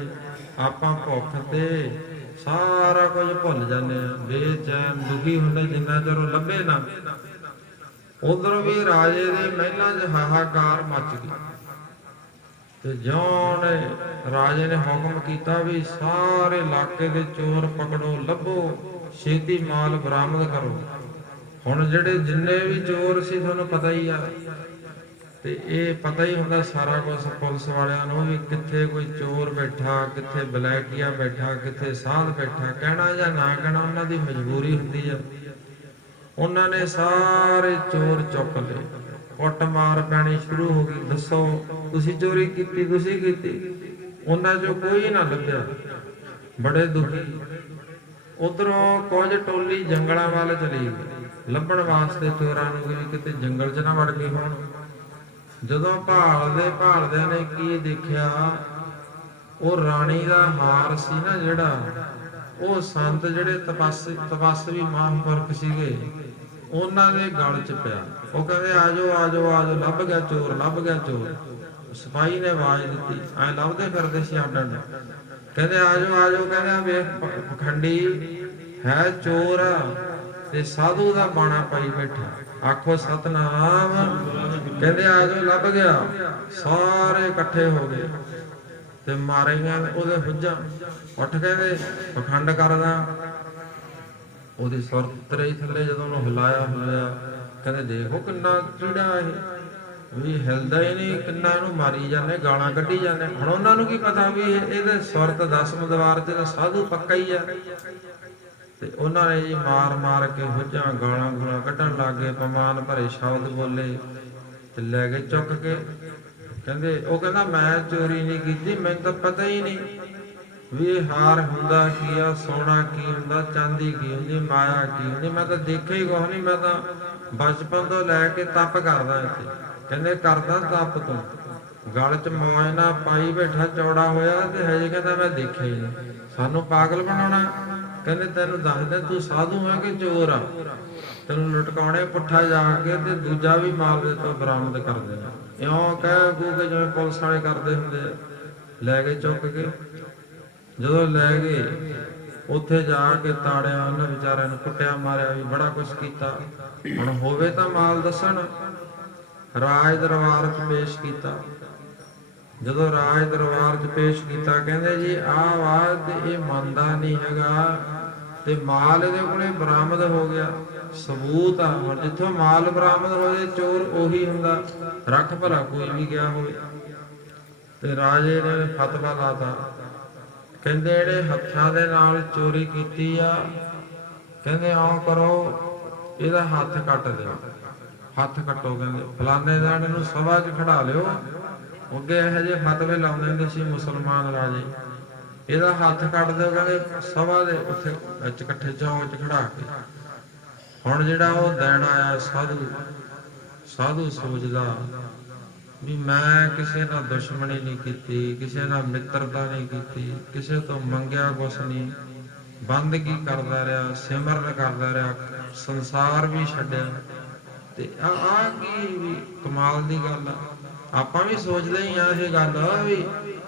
ਆਪਾਂ ਭੁੱਖ ਤੇ ਸਾਰਾ ਕੁਝ ਭੁੱਲ ਜਾਂਦੇ ਆ, ਬੇਚੈਨ ਦੁਖੀ ਹੁੰਦੇ ਜਿੰਨਾ ਚਿਰ ਉਹ ਲੱਭੇ ਨਾ। ਉਧਰ ਵੀ ਰਾਜੇ ਦੇ ਮਹਿਲਾਂ 'ਚ ਹਾਹਾਕਾਰ ਮਚ ਗਈ। ਤੇ ਜਿਉਂ ਨੇ ਰਾਜੇ ਨੇ ਹੁਕਮ ਕੀਤਾ ਵੀ ਸਾਰੇ ਇਲਾਕੇ ਦੇ ਚੋਰ ਪਕੜੋ, ਲੱਭੋ, ਛੇਤੀ ਮਾਲ ਬਰਾਮਦ ਕਰੋ। ਹੁਣ ਜਿਹੜੇ ਜਿੰਨੇ ਵੀ ਚੋਰ ਸੀ ਤੁਹਾਨੂੰ ਪਤਾ ਹੀ ਆ, ਤੇ ਇਹ ਪਤਾ ਹੀ ਹੁੰਦਾ ਸਾਰਾ ਕੁਝ ਪੁਲਿਸ ਵਾਲਿਆਂ ਨੂੰ ਵੀ ਕਿੱਥੇ ਕੋਈ ਚੋਰ ਬੈਠਾ, ਕਿੱਥੇ ਬਲੈਕੀਆ ਬੈਠਾ, ਕਿੱਥੇ ਸਾਧ ਬੈਠਾ। ਕਹਿਣਾ ਜਾਂ ਨਾ ਕਹਿਣਾ ਉਹਨਾਂ ਦੀ ਮਜਬੂਰੀ ਹੁੰਦੀ ਆ। ਉਹਨਾਂ ਨੇ ਸਾਰੇ ਚੋਰ ਚੁੱਕ ਲਏ, ਕੁੱਟਮਾਰ ਪੈਣੀ ਸ਼ੁਰੂ ਹੋ ਗਈ। ਦੱਸੋ ਤੁਸੀਂ ਚੋਰੀ ਕੀਤੀ, ਤੁਸੀਂ ਕੀਤੀ? ਉਹਨਾਂ 'ਚੋਂ ਕੋਈ ਨਾ ਲੱਭਿਆ, ਬੜੇ ਦੁਖੀ। ਉਧਰੋਂ ਕੁਝ ਟੋਲੀ ਜੰਗਲਾਂ ਵੱਲ ਚਲੀ ਗਈ ਲੱਭਣ ਵਾਸਤੇ ਚੋਰਾਂ ਨੂੰ, ਵੀ ਕਿਤੇ ਜੰਗਲ 'ਚ ਨਾ ਵੜ ਗਏ ਹੋਣ। ਜਦੋਂ ਭਾਲਦਿਆਂ ਨੇ ਕੀ ਦੇਖਿਆ, ਉਹ ਰਾਣੀ ਦਾ ਹਾਰ ਸੀ ਨਾ ਜਿਹੜਾ, ਉਹ ਸੰਤ ਜਿਹੜੇ ਤਪਸਵੀ ਮਹਾਂਪੁਰਖ ਸੀਗੇ ਉਹਨਾਂ ਦੇ ਗਲ 'ਚ ਪਿਆ। ਉਹ ਕਹਿੰਦੇ ਆਜੋ ਆਜੋ ਆਜੋ, ਲੱਭ ਗਿਆ ਚੋਰ, ਲੱਭ ਗਿਆ ਚੋਰ। ਸਿਪਾਹੀ ਨੇ ਆਵਾਜ਼ ਦਿੱਤੀ, ਐ ਲੱਭਦੇ ਫਿਰਦੇ ਸੀ ਅੱਡ ਅੱਡ। ਕਹਿੰਦੇ ਆਜੋ ਆਜੋ, ਕਹਿੰਦੇ ਵੇਖ ਪਖੰਡੀ ਹੈ ਚੋਰ ਤੇ ਸਾਧੂ ਦਾ ਬਾਣਾ ਪਾਈ ਬੈਠਾ, ਆਖੋ ਸਤਨਾਮ। ਕਹਿੰਦੇ ਆਜੋ, ਲੱਭ ਗਿਆ। ਸਾਰੇ ਇਕੱਠੇ ਹੋ ਗਏ ਤੇ ਮਾਰੇ ਗਏ ਉਹਦੇ ਹੁੱਜਾਂ। ਉੱਠ ਕਹਿੰਦੇ ਪਖੰਡ ਕਰਦਾ। ਉਹਦੀ ਸੁਰਤ ਰਹੀ ਥੱਲੇ, ਜਦੋਂ ਉਹਨੂੰ ਹਿਲਾਇਆ ਹੋਇਆ, ਕਹਿੰਦੇ ਦੇਖੋ ਕਿੰਨਾ ਕੀੜਾ ਇਹ, ਵੀ ਹਿਲਦਾ ਹੀ ਨਹੀਂ, ਕਿੰਨਾ ਇਹਨੂੰ ਮਾਰੀ ਜਾਂਦੇ, ਗਾਲਾਂ ਕੱਢੀ ਜਾਂਦੇ। ਹੁਣ ਉਹਨਾਂ ਨੂੰ ਕੀ ਪਤਾ ਵੀ ਇਹਦੇ ਸੁਰਤ 10ਵੇਂ ਦਵਾਰ ਤੇ ਸਾਧੂ ਪੱਕਾ ਹੀ ਆ। ਤੇ ਉਹਨਾਂ ਨੇ ਜੀ ਮਾਰ ਮਾਰ ਕੇ ਹੁੱਜਾਂ ਗਾਲਾਂ ਗੂਲਾਂ ਕੱਢਣ ਲੱਗ ਗਏ, ਪਮਾਨ ਭਰੇ ਸ਼ਬਦ ਬੋਲੇ ਤੇ ਲੈ ਗਏ ਚੁੱਕ ਕੇ। ਕਹਿੰਦੇ ਉਹ ਕਹਿੰਦਾ ਮੈਂ ਚੋਰੀ ਨਹੀਂ ਕੀਤੀ, ਮੈਨੂੰ ਤਾਂ ਪਤਾ ਹੀ ਨਹੀਂ ਵੀ ਇਹ ਹਾਰ ਹੁੰਦਾ ਕੀ ਆ, ਸੋਨਾ ਕੀ ਹੁੰਦਾ, ਚਾਂਦੀ ਕੀ ਹੁੰਦੀ, ਮਾਇਆ ਕੀ ਹੁੰਦੀ, ਮੈਂ ਤਾਂ ਦੇਖਿਆ ਹੀ ਕੁਛ ਨਹੀਂ। ਮੈਂ ਤਾਂ ਬਚਪਨ ਤੋਂ ਲੈ ਕੇ ਤਪ ਕਰਦਾ ਇੱਥੇ। ਕਹਿੰਦੇ ਕਰਦਾ ਤਪ ਤੂੰ, ਗਲ 'ਚ ਮੌਜਨਾ ਪਾਈ ਬੈਠਾ ਚੌੜਾ ਹੋਇਆ, ਤੇ ਹਜੇ ਕਹਿੰਦਾ ਮੈਂ ਦੇਖਿਆ ਹੀ ਨਹੀਂ। ਸਾਨੂੰ ਪਾਗਲ ਬਣਾਉਣਾ। ਕਹਿੰਦੇ ਤੈਨੂੰ ਦੱਸਦੇ ਤੂੰ ਸਾਧੂ ਆ ਕਿ ਚੋਰ ਆ, ਤੈਨੂੰ ਲਟਕਾਉਣੇ ਪੁੱਠਾ ਜਾ ਕੇ, ਤੇ ਦੂਜਾ ਵੀ ਮਾਲ ਦੇ ਤੋਂ ਬਰਾਮਦ ਕਰ ਦੇਣਾ। ਇਉਂ ਕਹਿ ਕੂ ਕੇ ਜਿਵੇਂ ਪੁਲਿਸ ਵਾਲੇ ਕਰਦੇ ਹੁੰਦੇ ਆ। ਲੈ ਗਏ ਚੁੱਕ ਕੇ। ਜਦੋਂ ਲੈ ਗਏ ਉੱਥੇ ਜਾ ਕੇ ਤਾੜਿਆ, ਉਹਨਾਂ ਵਿਚਾਰਿਆਂ ਨੂੰ ਕੁੱਟਿਆ ਮਾਰਿਆ, ਵੀ ਬੜਾ ਕੁਛ ਕੀਤਾ। ਹੁਣ ਹੋਵੇ ਤਾਂ ਮਾਲ ਦੱਸਣ। ਰਾਜ ਦਰਬਾਰ 'ਚ ਪੇਸ਼ ਕੀਤਾ। ਜਦੋਂ ਰਾਜ ਦਰਬਾਰ 'ਚ ਪੇਸ਼ ਕੀਤਾ, ਕਹਿੰਦੇ ਜੀ ਆਹ ਆਵਾਜ਼ ਤੇ ਇਹ ਮੰਨਦਾ ਨਹੀਂ ਹੈਗਾ, ਤੇ ਮਾਲ ਇਹਦੇ ਕੋਲੇ ਬਰਾਮਦ ਹੋ ਗਿਆ, ਸਬੂਤ ਆ। ਹੁਣ ਜਿੱਥੋਂ ਮਾਲ ਬਰਾਮਦ ਹੋ ਜਾਏ ਚੋਰ ਉਹੀ ਹੁੰਦਾ, ਰੱਖ ਭਲਾ ਕੋਈ ਵੀ ਗਿਆ ਹੋਵੇ। ਤੇ ਰਾਜੇ ਨੇ ਫਤਵਾ ਲਾਤਾ, ਕਹਿੰਦੇ ਜਿਹੜੇ ਹੱਥਾਂ ਦੇ ਨਾਲ ਚੋਰੀ ਕੀਤੀ ਆ, ਕਹਿੰਦੇ ਆਉਂ ਕਰੋ, ਇਹਦਾ ਹੱਥ ਕੱਟ ਦਿਓ। ਹੱਥ ਕੱਟੋ, ਕਹਿੰਦੇ ਫਲਾਣੇ ਦਿਨ ਇਹਨੂੰ ਸਭਾ 'ਚ ਖੜਾ ਲਿਓ। ਅੱਗੇ ਇਹੋ ਜਿਹੇ ਫਤਵੇ ਲਾਉਂਦੇ ਹੁੰਦੇ ਸੀ ਮੁਸਲਮਾਨ ਰਾਜੇ, ਇਹਦਾ ਹੱਥ ਕੱਟ ਦਿਓ, ਕਹਿੰਦੇ ਸਭਾ ਦੇ ਉੱਥੇ ਇਕੱਠੇ ਚੌਂਕ 'ਚ ਖੜਾ ਕੇ। ਹੁਣ ਜਿਹੜਾ ਉਹ ਦਿਨ ਆਇਆ, ਸਾਧੂ ਸੋਚਦਾ ਵੀ ਮੈਂ ਕਿਸੇ ਨਾਲ ਦੁਸ਼ਮਣੀ ਨਹੀਂ ਕੀਤੀ, ਕਿਸੇ ਨਾਲ ਮਿੱਤਰਤਾ ਨਹੀਂ ਕੀਤੀ, ਕਿਸੇ ਤੋਂ ਮੰਗਿਆ ਕੁਛ ਨਹੀਂ, ਬੰਦਗੀ ਕਰਦਾ ਰਿਹਾ, ਸਿਮਰਨ ਕਰਦਾ ਰਿਹਾ, ਸੰਸਾਰ ਵੀ ਛੱਡਿਆ। ਤੇ ਆ ਕੀ ਵੀ ਕਮਾਲ ਦੀ ਗੱਲ ਆ। ਆਪਾਂ ਵੀ ਸੋਚਦੇ ਹੀ ਆ ਇਹ ਗੱਲ ਵੀ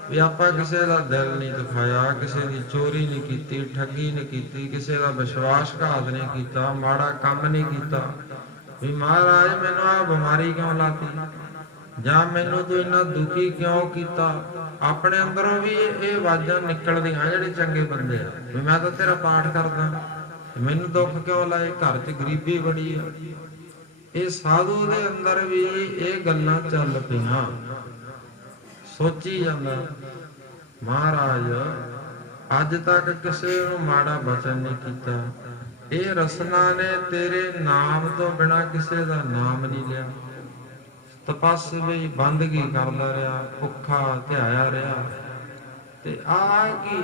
ਵੀ ਆਪਾਂ ਕਿਸੇ ਦਾ ਦਿਲ ਨਹੀਂ ਦੁਖਾਇਆ, ਕਿਸੇ ਦੀ ਚੋਰੀ ਨਹੀਂ ਕੀਤੀ, ਠੱਗੀ ਨਹੀਂ ਕੀਤੀ, ਕਿਸੇ ਦਾ ਵਿਸ਼ਵਾਸਘਾਤ ਨਹੀਂ ਕੀਤਾ, ਮਾੜਾ ਕੰਮ ਨਹੀਂ ਕੀਤਾ। ਵੀ ਮਹਾਰਾਜ ਮੈਨੂੰ ਆਹ ਬਿਮਾਰੀ ਕਿਉਂ ਲਾਤੀ, ਜਾਂ ਮੈਨੂੰ ਤੂੰ ਇੰਨਾ ਦੁਖੀ ਕਿਉਂ ਕੀਤਾ। ਆਪਣੇ ਅੰਦਰੋਂ ਵੀ ਇਹ ਆਵਾਜ਼ਾਂ ਨਿਕਲਦੀਆਂ ਜਿਹੜੇ ਚੰਗੇ ਬੰਦੇ ਆ, ਵੀ ਮੈਂ ਤਾਂ ਤੇਰਾ ਪਾਠ ਕਰਦਾ, ਮੈਨੂੰ ਦੁੱਖ ਕਿਉਂ ਲਾਏ, ਘਰ 'ਚ ਗਰੀਬੀ ਬੜੀ ਆ। ਇਹ ਸਾਧੂ ਦੇ ਅੰਦਰ ਵੀ ਇਹ ਗੱਲਾਂ ਚੱਲ ਪਈਆਂ। ਸੋਚੀ ਜਾਂਦਾ ਮਹਾਰਾਜ ਅੱਜ ਤੱਕ ਕਿਸੇ ਨੂੰ ਮਾੜਾ ਬਚਨ ਨਹੀਂ ਕੀਤਾ, ਇਹ ਰਸਨਾ ਨੇ ਤੇਰੇ ਨਾਮ ਤੋਂ ਬਿਨਾ ਕਿਸੇ ਦਾ ਨਾਮ ਨਹੀਂ ਲਿਆ, ਤਪੱਸਵੀ ਬੰਦਗੀ ਕਰਦਾ ਰਿਹਾ, ਭੁੱਖਾ ਧਿਆਇਆ ਰਿਹਾ, ਤੇ ਆ ਕੀ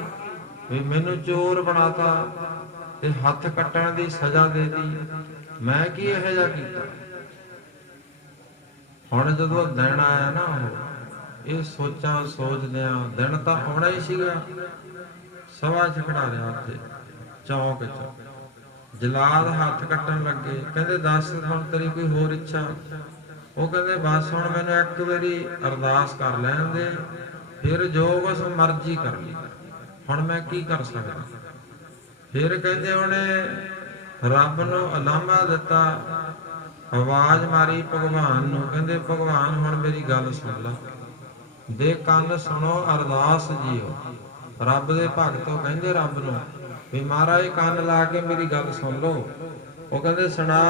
ਵੀ ਮੈਨੂੰ ਚੋਰ ਬਣਾਤਾ ਤੇ ਹੱਥ ਕੱਟਣ ਦੀ ਸਜ਼ਾ ਦੇ ਦਿੱਤੀ। ਮੈਂ ਕੀ ਇਹੋ ਜਿਹਾ ਕੀਤਾ। ਹੁਣ ਜਦੋਂ ਦਿਨ ਆਇਆ ਨਾ, ਉਹ ਇਹ ਸੋਚਾਂ ਸੋਚਦਿਆਂ ਦਿਨ ਤਾਂ ਆਉਣਾ ਹੀ ਸੀਗਾ। ਸਭਾ ਚ ਖੜਾ ਰਿਹਾ ਉੱਥੇ ਚੌਂਕ ਚ, ਜਲਾਦ ਹੱਥ ਕੱਟਣ ਲੱਗੇ। ਕਹਿੰਦੇ ਦੱਸ ਹੁਣ ਤੇਰੀ ਕੋਈ ਹੋਰ ਇੱਛਾ। ਉਹ ਕਹਿੰਦੇ ਬਸ ਹੁਣ ਮੈਨੂੰ ਇੱਕ ਵਾਰੀ ਅਰਦਾਸ ਕਰ ਲੈਣ ਦੇ, ਫਿਰ ਜੋ ਕੁਛ ਮਰਜ਼ੀ ਕਰ ਲਈ, ਹੁਣ ਮੈਂ ਕੀ ਕਰ ਸਕਦਾ। ਫਿਰ ਕਹਿੰਦੇ ਉਹਨੇ ਰੱਬ ਨੂੰ ਉਲਾਂਭਾ ਦਿੱਤਾ, ਆਵਾਜ਼ ਮਾਰੀ ਭਗਵਾਨ ਨੂੰ, ਕਹਿੰਦੇ ਭਗਵਾਨ ਹੁਣ ਮੇਰੀ ਗੱਲ ਸੁਣ ਲਾ, ਦੇ ਕੰਨ ਸੁਣੋ ਅਰਦਾਸ ਜੀਓ। ਰੱਬ ਦੇ ਭਗਤੋਂ ਕਹਿੰਦੇ ਰੱਬ ਨੂੰ ਵੀ ਮਹਾਰਾਜ ਕੰਨ ਲਾ ਕੇ ਮੇਰੀ ਗੱਲ ਸੁਣ ਲਓ। ਉਹ ਕਹਿੰਦੇ ਸੁਣਾ।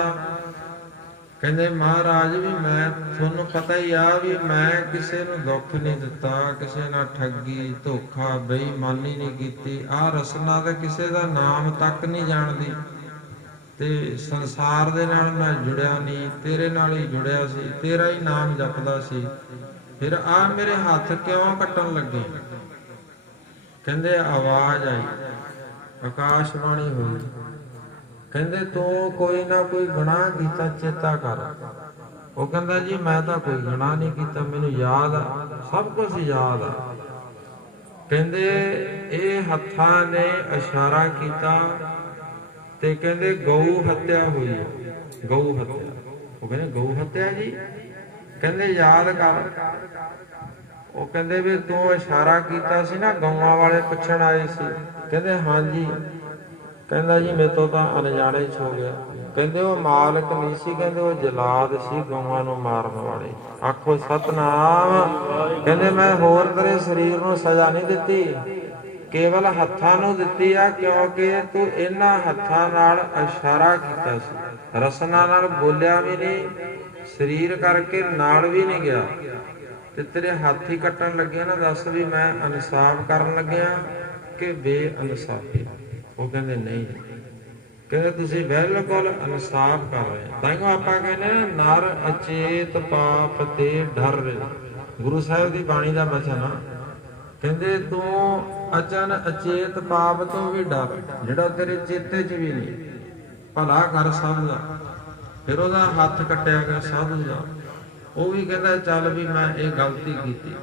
ਕਹਿੰਦੇ ਮਹਾਰਾਜ ਵੀ ਮੈਂ ਤੁਹਾਨੂੰ ਪਤਾ ਹੀ ਆ ਵੀ ਮੈਂ ਕਿਸੇ ਨੂੰ ਦੁੱਖ ਨਹੀਂ ਦਿੱਤਾ, ਕਿਸੇ ਨਾਲ ਠੱਗੀ ਧੋਖਾ ਬੇਈਮਾਨੀ ਨਹੀਂ ਕੀਤੀ। ਆਹ ਰਸਨਾ ਤਾਂ ਕਿਸੇ ਦਾ ਨਾਮ ਤੱਕ ਨਹੀਂ ਜਾਣਦੀ, ਤੇ ਸੰਸਾਰ ਦੇ ਨਾਲ ਮੈਂ ਜੁੜਿਆ ਨਹੀਂ, ਤੇਰੇ ਨਾਲ ਹੀ ਜੁੜਿਆ ਸੀ, ਤੇਰਾ ਹੀ ਨਾਮ ਜਪਦਾ ਸੀ, ਫਿਰ ਆ ਮੇਰੇ ਹੱਥ ਕਿਉਂ ਕੱਟਣ ਲੱਗੇ। ਕਹਿੰਦੇ ਆਵਾਜ਼ ਆਈ, ਆਕਾਸ਼ਬਾਣੀ ਹੋਈ, ਕਹਿੰਦੇ ਤੂੰ ਕੋਈ ਨਾ ਕੋਈ ਗੁਨਾਹ ਕੀਤਾ, ਚੇਤਾ ਕਰ। ਉਹ ਕਹਿੰਦਾ ਜੀ ਮੈਂ ਤਾਂ ਕੋਈ ਗੁਨਾਹ ਨਹੀਂ ਕੀਤਾ, ਮੈਨੂੰ ਯਾਦ ਆ, ਸਭ ਕੁਝ ਯਾਦ ਆ। ਕਹਿੰਦੇ ਇਹ ਹੱਥਾਂ ਨੇ ਇਸ਼ਾਰਾ ਕੀਤਾ ਤੇ ਕਹਿੰਦੇ ਗਊ ਹੱਤਿਆ ਹੋਈ ਹੈ, ਗਊ ਹੱਤਿਆ। ਉਹ ਕਹਿੰਦੇ ਗਊ ਹੱਤਿਆ ਜੀ, ਕਹਿੰਦੇ ਯਾਦ ਕਰ। ਉਹ ਕਹਿੰਦੇ ਵੀ ਤੂੰ ਇਸ਼ਾਰਾ ਕੀਤਾ ਸੀ ਨਾ, ਗਊਆਂ ਵਾਲੇ ਪੁੱਛਣ ਆਏ ਸੀ। ਕਹਿੰਦੇ ਹਾਂਜੀ। ਕਹਿੰਦਾ ਜੀ ਮੇਰੇ ਤੋਂ ਤਾਂ ਅਣਜਾਣੇ ਚ ਹੋ ਗਿਆ। ਕਹਿੰਦੇ ਉਹ ਮਾਲਕ ਨਹੀਂ ਸੀ, ਕਹਿੰਦੇ ਉਹ ਜਲਾਦ ਸੀ ਗਊਆਂ ਨੂੰ ਮਾਰਨ ਵਾਲੇ। ਆਖੋ ਸਤਨਾਮ। ਕਹਿੰਦੇ ਮੈਂ ਹੋਰ ਤੇਰੇ ਸਰੀਰ ਨੂੰ ਸਜ਼ਾ ਨਹੀਂ ਦਿੱਤੀ, ਕੇਵਲ ਹੱਥਾਂ ਨੂੰ ਦਿੱਤੀ ਆ, ਕਿਉਂਕਿ ਤੂੰ ਇਹਨਾਂ ਹੱਥਾਂ ਨਾਲ ਇਸ਼ਾਰਾ ਕੀਤਾ ਸੀ, ਰਸਨਾ ਨਾਲ ਬੋਲਿਆ ਵੀ ਨਹੀਂ, ਸਰੀਰ ਕਰਕੇ ਨਾਲ ਵੀ ਨਹੀਂ ਗਿਆ, ਤੇ ਤੇਰੇ ਹੱਥ ਹੀ ਕੱਟਣ ਲੱਗੇ ਨਾ। ਦੱਸ ਵੀ ਮੈਂ ਇਨਸਾਫ ਕਰਨ ਲੱਗਿਆ ਕਿ ਬੇਇਨਸਾਫੀ। ਉਹ ਕਹਿੰਦੇ ਨਹੀਂ, ਕਹਿੰਦੇ ਤੁਸੀਂ ਬਿਲਕੁਲ ਇਨਸਾਫ ਕਰ ਰਹੇ। ਤਾਂਹੀਓ ਆਪਾਂ ਕਹਿੰਦੇ ਨਰ ਅਚੇਤ ਪਾਪ ਤੇ ਡਰ। ਗੁਰੂ ਸਾਹਿਬ ਦੀ ਬਾਣੀ ਦਾ ਬਚਨ ਆ, ਕਹਿੰਦੇ ਤੂੰ ਅਚਨ ਅਚੇਤ ਪਾਪ ਤੋਂ ਵੀ ਡਰ, ਜਿਹੜਾ ਤੇਰੇ ਚੇਤੇ ਚ ਵੀ ਨਹੀਂ। ਭਲਾ ਕਰ ਸਭ ਦਾ। ਫਿਰ ਉਹਦਾ ਹੱਥ ਕੱਟਿਆ ਗਿਆ ਸਾਧੂ ਦਾ। ਉਹ ਵੀ ਕਹਿੰਦਾ ਚੱਲ ਵੀ ਮੈਂ ਇਹ ਗਲਤੀ ਕੀਤੀ।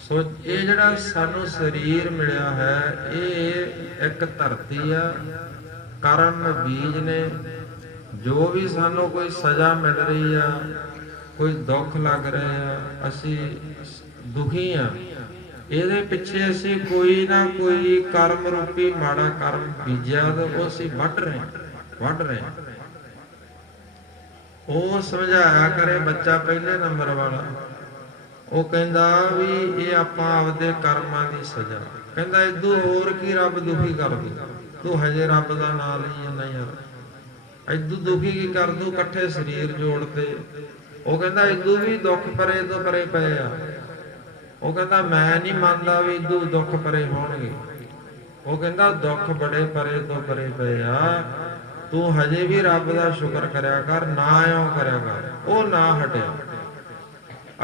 ਸੋ ਇਹ ਜਿਹੜਾ ਸਾਨੂੰ ਸਰੀਰ ਮਿਲਿਆ ਹੈ, ਇਹ ਇੱਕ ਧਰਤੀ ਆ, ਕਰਮ ਬੀਜ ਨੇ। ਜੋ ਵੀ ਸਾਨੂੰ ਕੋਈ ਸਜ਼ਾ ਮਿਲ ਰਹੀ ਆ, ਕੋਈ ਦੁੱਖ ਲੱਗ ਰਿਹਾ ਆ, ਅਸੀਂ ਦੁਖੀ ਆ, ਇਹਦੇ ਪਿੱਛੇ ਅਸੀਂ ਕੋਈ ਨਾ ਕੋਈ ਕਰਮ ਰੂਪੀ ਮਾੜਾ ਕਰਮ ਬੀਜਿਆ, ਤਾਂ ਉਹ ਅਸੀਂ ਵੱਢ ਰਹੇ। ਉਹ ਸਮਝਾਇਆ ਕਰੇ ਬੱਚਾ ਪਹਿਲੇ ਨੰਬਰ ਵਾਲਾ। ਉਹ ਕਹਿੰਦਾ ਵੀ ਇਹ ਆਪਾਂ ਆਪਦੇ ਕਰਮਾਂ ਦੀ ਸਜ਼ਾ। ਕਹਿੰਦਾ ਇਦੋਂ ਹੋਰ ਕੀ ਰੱਬ ਦੁਖੀ ਕਰ ਦੂ, ਤੂੰ ਹਜੇ ਰੱਬ ਦਾ ਨਾਂ ਲਈ ਜਾਂਦਾ ਯਾਰ। ਇਦੋਂ ਦੁਖੀ ਕੀ ਕਰ ਦੂ, ਇਕੱਠੇ ਸਰੀਰ ਜੋੜਦੇ। ਉਹ ਕਹਿੰਦਾ ਇਦੋਂ ਵੀ ਦੁੱਖ ਪਰੇ ਤੋਂ ਪਰੇ ਪਏ ਆ। ਉਹ ਕਹਿੰਦਾ ਮੈਂ ਨਹੀਂ ਮੰਨਦਾ ਵੀ ਇਦੋਂ ਦੁੱਖ ਪਰੇ ਹੋਣਗੇ। ਉਹ ਕਹਿੰਦਾ ਦੁੱਖ ਬੜੇ ਪਰੇ ਤੋਂ ਪਰੇ ਪਏ ਆ, ਤੂੰ ਹਜੇ ਵੀ ਰੱਬ ਦਾ ਸ਼ੁਕਰ ਕਰਿਆ ਕਰ, ਨਾ ਇਉਂ ਕਰਿਆ ਕਰ। ਉਹ ਨਾ ਹਟਿਆ।